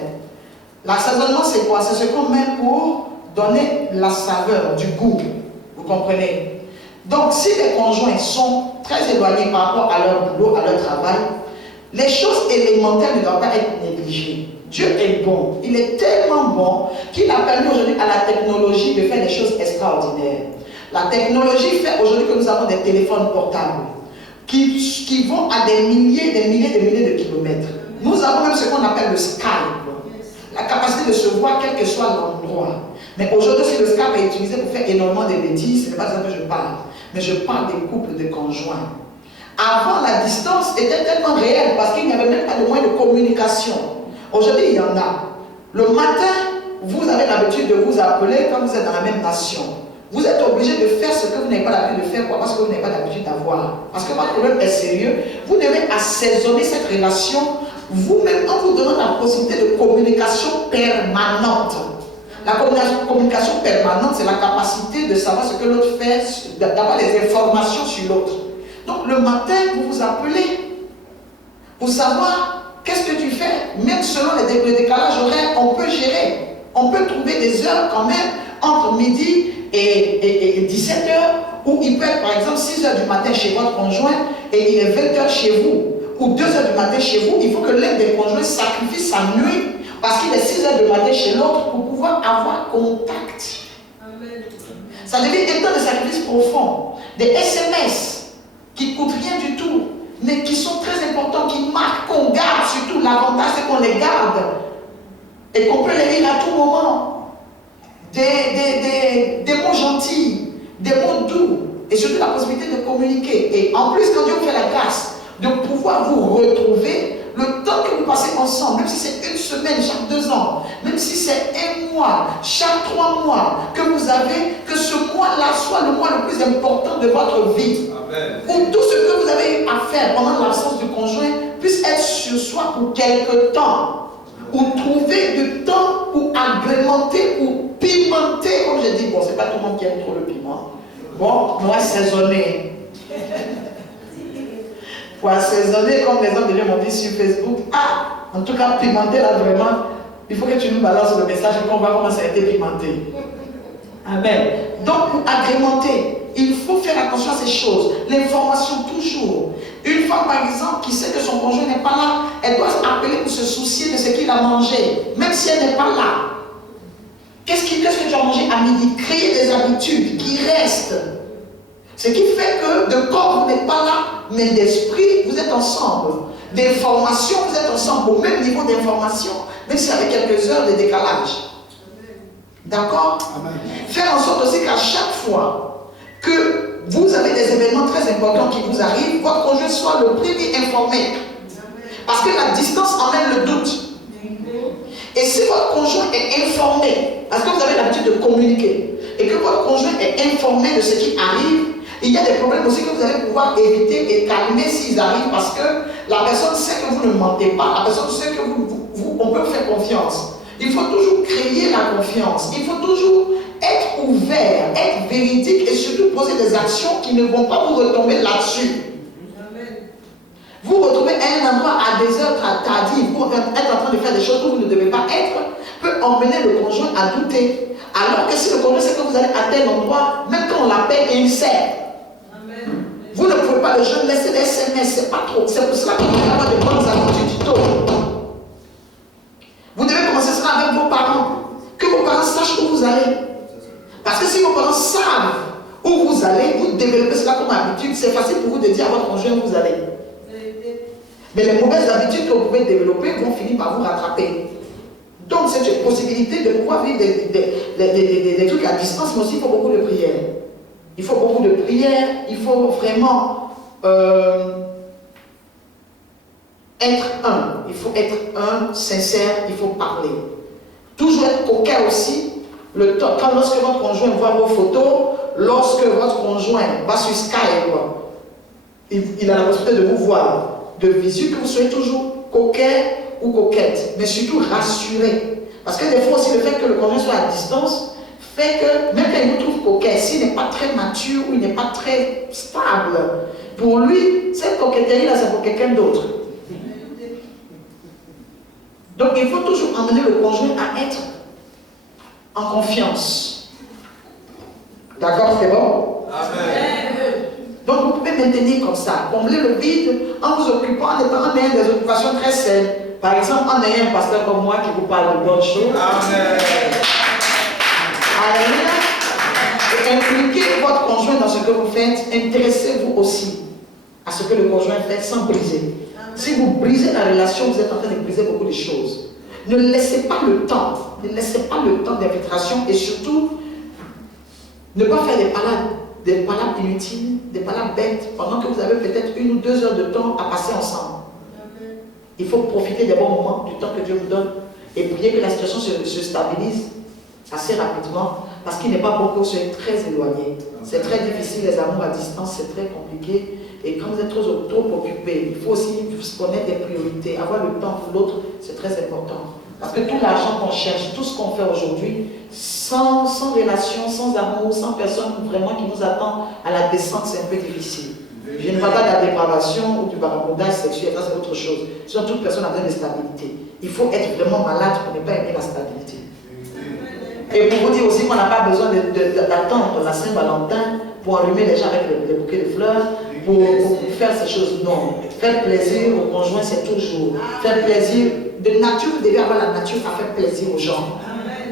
L'assaisonnement, c'est quoi? C'est ce qu'on met pour donner la saveur, du goût. Vous comprenez? Donc, si les conjoints sont très éloignés par rapport à leur boulot, à leur travail, les choses élémentaires ne doivent pas être négligées. Dieu est bon. Il est tellement bon qu'il a permis aujourd'hui à la technologie de faire des choses extraordinaires. La technologie fait aujourd'hui que nous avons des téléphones portables qui vont à des milliers de kilomètres. Nous avons même ce qu'on appelle le Skype. La capacité de se voir quel que soit l'endroit. Mais aujourd'hui, si le Skype est utilisé pour faire énormément de bêtises, ce n'est pas ça que je parle. Mais je parle des couples de conjoints. Avant, la distance était tellement réelle parce qu'il n'y avait même pas de moyen de communication. Aujourd'hui, il y en a. Le matin, vous avez l'habitude de vous appeler quand vous êtes dans la même nation. Vous êtes obligé de faire ce que vous n'avez pas l'habitude de faire. Pourquoi? Parce que vous n'avez pas l'habitude d'avoir. Parce que votre problème est sérieux. Vous devez assaisonner cette relation vous-même en vous donnant la possibilité de communication permanente. La communication permanente, c'est la capacité de savoir ce que l'autre fait, d'avoir des informations sur l'autre. Donc le matin, vous vous appelez pour savoir qu'est-ce que tu fais. Même selon les décalages horaires, on peut gérer. On peut trouver des heures quand même entre midi et 17h, où il peut être par exemple 6h du matin chez votre conjoint et il est 20h chez vous, ou 2h du matin chez vous. Il faut que l'un des conjoints sacrifie sa nuit parce qu'il est 6h du matin chez l'autre pour pouvoir avoir contact. Amen. Ça devient un temps de sacrifice profond. Des SMS qui ne coûtent rien du tout, mais qui sont très importants, qui marquent, qu'on garde surtout. L'avantage, c'est qu'on les garde et qu'on peut les lire à tout moment. Des mots gentils, des mots doux, et surtout la possibilité de communiquer. Et en plus, quand Dieu vous fait la grâce de pouvoir vous retrouver, le temps que vous passez ensemble, même si c'est une semaine chaque 2 ans, même si c'est 1 mois, chaque 3 mois que vous avez, que ce mois-là soit le mois le plus important de votre vie. Amen. Où tout ce que vous avez eu à faire pendant l'absence du conjoint puisse être sur soi pour quelque temps. Ou trouver du temps pour agrémenter, ou pimenter, comme je dis. Bon, c'est pas tout le monde qui aime trop le piment. Bon, moi, assaisonner. Pour assaisonner, comme les hommes de Dieu m'ont dit sur Facebook, en tout cas, pimenter là vraiment, il faut que tu nous balances le message et qu'on voit comment ça a été pimenté. Amen. Donc, pour agrémenter, il faut faire attention à ces choses. L'information, toujours. Une femme, par exemple, qui sait que son conjoint n'est pas là, elle doit appeler pour se soucier de ce qu'il a mangé, même si elle n'est pas là. Qu'est-ce que tu as mangé à midi? Créer des habitudes qui restent. Ce qui fait que de corps, vous n'êtes pas là, mais d'esprit, vous êtes ensemble. D'information, vous êtes ensemble au même niveau d'information, même si avec quelques heures de décalage. D'accord? Faire en sorte aussi qu'à chaque fois que vous avez des événements très importants qui vous arrivent, votre conjoint soit le premier informé. Parce que la distance emmène le doute. Et si votre conjoint est informé, parce que vous avez l'habitude de communiquer, et que votre conjoint est informé de ce qui arrive, il y a des problèmes aussi que vous allez pouvoir éviter et calmer s'ils arrivent, parce que la personne sait que vous ne mentez pas, la personne sait que on peut faire confiance. Il faut toujours créer la confiance. Il faut toujours être ouvert, être véridique et surtout poser des actions qui ne vont pas vous retomber là-dessus. Vous retrouvez à un endroit à des heures tardives pour être en train de faire des choses où vous ne devez pas être, peut emmener le conjoint à douter. Alors que si le conjoint sait que vous allez à tel endroit, même quand on l'appelle, il sait. Vous ne pouvez pas le jeune laisser des SMS, c'est pas trop. C'est pour cela qu'il faut avoir de bonnes habitudes du tout. Vous devez commencer cela avec vos parents. Que vos parents sachent où vous allez. Parce que si vos parents savent où vous allez, vous développez cela comme habitude, c'est facile pour vous de dire à votre conjoint où vous allez. Mais les mauvaises habitudes que vous pouvez développer vont finir par vous rattraper. Donc c'est une possibilité de pouvoir vivre des trucs à distance, mais aussi il faut beaucoup de prières. Il faut beaucoup de prières, il faut vraiment être un. Il faut être un, sincère, il faut parler. Toujours être coquet aussi. Lorsque votre conjoint voit vos photos, lorsque votre conjoint va sur Skype, il a la possibilité de vous voir de visu, que vous soyez toujours coquet ou coquette, mais surtout rassuré. Parce que des fois aussi, le fait que le conjoint soit à distance fait que, même quand il vous trouve coquet, s'il n'est pas très mature ou il n'est pas très stable, pour lui, cette coquetterie-là, c'est pour quelqu'un d'autre. Donc, il faut toujours emmener le conjoint à être en confiance. D'accord, c'est bon? Amen. Donc, vous pouvez maintenir comme ça, combler le vide en vous occupant, en ayant des occupations très saines. Par exemple, en ayant un pasteur comme moi qui vous parle de bonnes choses. Amen. Alléluia. Et impliquez votre conjoint dans ce que vous faites. Intéressez-vous aussi à ce que le conjoint fait sans briser. Si vous brisez la relation, vous êtes en train de briser beaucoup de choses. Ne laissez pas le temps. Ne laissez pas le temps d'infiltration et surtout, ne pas faire des palabres inutiles, des palabres bêtes, pendant que vous avez peut-être 1 ou 2 heures de temps à passer ensemble. Il faut profiter des bons moments, du temps que Dieu vous donne, et prier que la situation se stabilise assez rapidement, parce qu'il n'est pas beaucoup, c'est très éloigné. C'est très difficile, les amours à distance, c'est très compliqué. Et quand vous êtes trop occupé, il faut aussi connaître des priorités. Avoir le temps pour l'autre, c'est très important. Parce que tout l'argent qu'on cherche, tout ce qu'on fait aujourd'hui, sans relation, sans amour, sans personne vraiment qui nous attend à la descente, c'est un peu difficile. Je ne parle pas de la dépravation ou du vagabondage sexuel, ça c'est autre chose. Sinon, toute personne a besoin de stabilité. Il faut être vraiment malade pour ne pas aimer la stabilité. Et pour vous dire aussi qu'on n'a pas besoin d'attendre la Saint-Valentin pour allumer les gens avec les bouquets de fleurs, pour faire ces choses. Non. Faire plaisir au conjoint, c'est toujours. Faire plaisir de nature, vous devez avoir la nature à faire plaisir aux gens.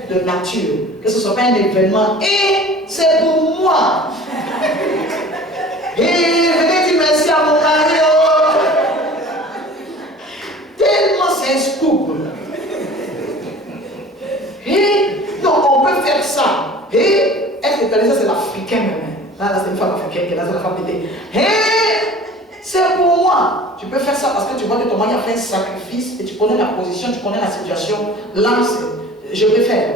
De nature. Que ce ne soit pas un événement. Et c'est pour moi. Et venez dire merci à mon mari. Oh. Tellement c'est un scoop. Et non, on peut faire ça. Et est-ce que ça c'est l'Africain même? Là, c'est une femme africaine qui est là, c'est la femme d'été. Et c'est pour moi. Tu peux faire ça parce que tu vois que ton mari a fait un sacrifice et tu connais la position, tu connais la situation. Là, je préfère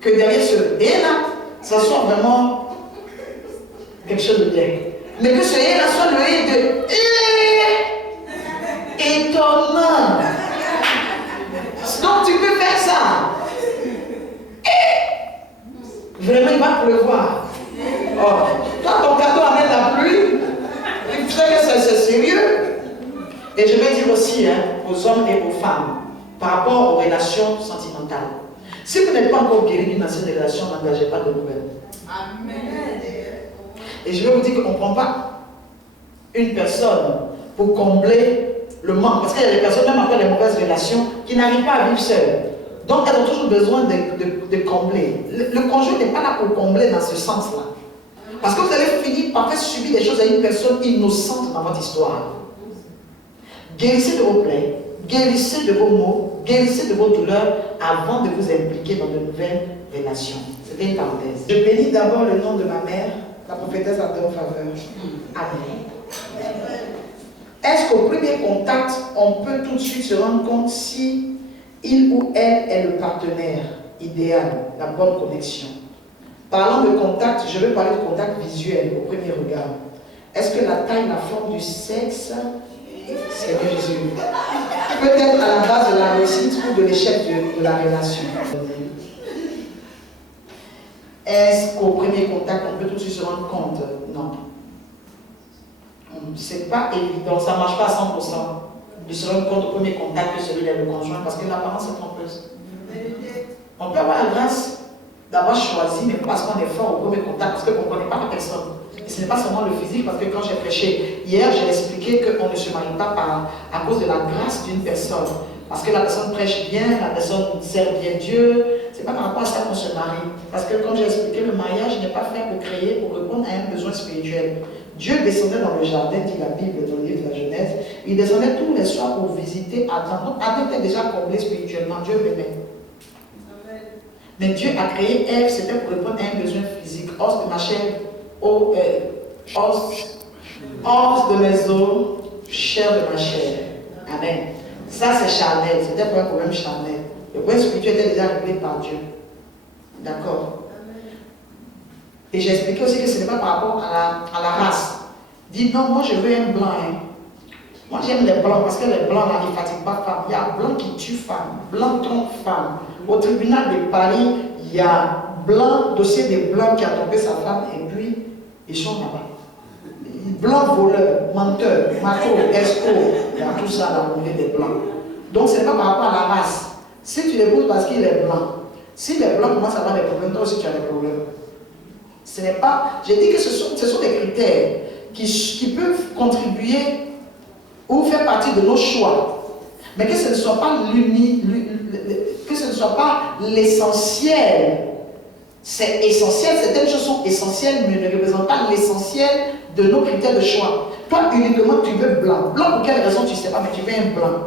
que derrière ce et là, ça soit vraiment quelque chose de bien. Mais que ce et là soit le et de étonnant. Donc tu peux faire ça. Vraiment, il va pleuvoir. Oh, toi, ton cadeau amène la pluie. Il faut que c'est sérieux. Et je vais dire aussi aux hommes et aux femmes, par rapport aux relations sentimentales. Si vous n'êtes pas encore guéri d'une ancienne relation, n'engagez pas de nouvelles. Amen. Et je vais vous dire qu'on ne prend pas une personne pour combler le manque. Parce qu'il y a des personnes, même après les mauvaises relations, qui n'arrivent pas à vivre seules. Donc, elles ont toujours besoin de combler. Le conjoint n'est pas là pour combler dans ce sens-là. Parce que vous allez finir par faire subir des choses à une personne innocente dans votre histoire. Guérissez de vos plaies, guérissez de vos maux, guérissez de vos douleurs avant de vous impliquer dans de nouvelles relations. C'était une parenthèse. Je bénis d'abord le nom de ma mère, la prophétesse a donné faveur. Amen. Est-ce qu'au premier contact, on peut tout de suite se rendre compte si il ou elle est le partenaire idéal, la bonne connexion? Parlant de contact, je vais parler de contact visuel au premier regard. Est-ce que la taille, la forme du sexe, Seigneur Jésus, peut être à la base de la réussite ou de l'échec de la relation? Est-ce qu'au premier contact, on peut tout de suite se rendre compte? Non. C'est pas évident, ça ne marche pas à 100%. De se rendre compte au premier contact que celui-là est le conjoint, parce que l'apparence est trompeuse. On peut avoir la grâce d'avoir choisi, mais pas parce qu'on est fort au premier contact, parce qu'on ne connaît pas la personne. Et ce n'est pas seulement le physique, parce que quand j'ai prêché hier, j'ai expliqué qu'on ne se marie pas à cause de la grâce d'une personne. Parce que la personne prêche bien, la personne sert bien Dieu. Ce n'est pas par rapport à ça qu'on se marie. Parce que comme j'ai expliqué, le mariage n'est pas fait pour créer, pour répondre à un besoin spirituel. Dieu descendait dans le jardin, dit la Bible dans le livre de la Genèse. Il descendait tous les soirs pour visiter Adam. Donc Adam était déjà comblé spirituellement. Dieu venait. Mais Dieu a créé Ève, c'était pour répondre à un besoin physique. Os de ma chair, os de mes os, chair de ma chair. Amen. Ça, c'est charnel. C'était pas un problème charnel. Le problème spirituel était déjà réglé par Dieu. D'accord. Et j'ai expliqué aussi que ce n'est pas par rapport à la race. Dis non, moi je veux un blanc. Hein. Moi j'aime les blancs parce que les blancs là, ils ne fatiguent pas femmes. Il y a blanc qui tue femme, blanc trompe femme. Au tribunal de Paris, il y a blanc, dossier des blancs qui a trompé sa femme et puis ils sont là-bas. Blanc voleur, menteur, mato, escroc, il y a tout ça dans le milieu des blancs. Donc ce n'est pas par rapport à la race. Si tu l'épouses parce qu'il est blanc, si les blancs commencent à avoir des problèmes, toi aussi tu as des problèmes. Ce n'est pas. J'ai dit que ce sont des critères qui peuvent contribuer ou faire partie de nos choix. Mais que ce ne soit pas que ce ne soit pas l'essentiel. C'est essentiel, certaines choses sont essentielles, mais ne représentent pas l'essentiel de nos critères de choix. Toi, uniquement, tu veux blanc. Blanc, pour quelle raison, tu ne sais pas, mais tu veux un blanc.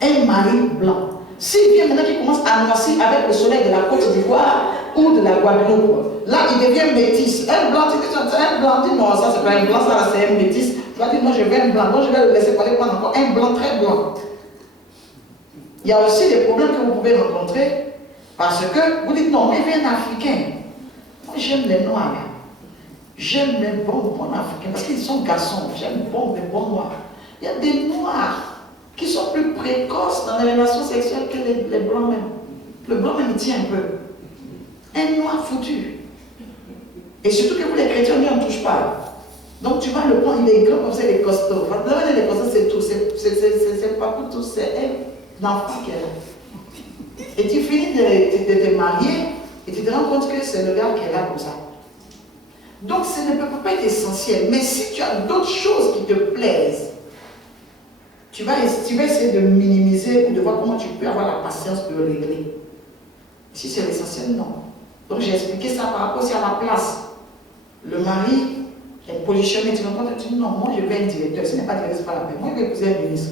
Un mari blanc. S'il vient maintenant qu'il commence à noircir avec le soleil de la Côte d'Ivoire ou de la Guadeloupe, là, il devient métis. Un blanc, tu dis, c'est un blanc, dis non, ça c'est pas un blanc, ça c'est un métis. Tu vas dire, non, je veux un blanc, donc je vais le laisser parler prendre encore un blanc très blanc. Il y a aussi des problèmes que vous pouvez rencontrer parce que vous dites, non, mais il vient un Africain. Moi, j'aime les noirs. J'aime les bons africains parce qu'ils sont garçons. J'aime les bons noirs. Il y a des noirs qui sont plus précoces dans les relations sexuelles que les blancs même. Le blanc même, il tient un peu. Un noir foutu. Et surtout que vous, les chrétiens, on ne touche pas. Donc tu vas le prendre, il est grand comme ça, il est costaud. Les costauds, c'est tout. C'est pas pour tout, c'est un enfant qui est là. Et tu finis de te marier et tu te rends compte que c'est le gars qui est là comme ça. Donc ce ne peut pas être essentiel. Mais si tu as d'autres choses qui te plaisent, tu vas essayer de minimiser ou de voir comment tu peux avoir la patience de le régler. Si c'est l'essentiel, non. Donc j'ai expliqué ça par rapport aussi à la place. Le mari est positionné, tu dis non, moi je vais être directeur, ce n'est pas directeur, c'est pas la peine. Moi je vais épouser un ministre.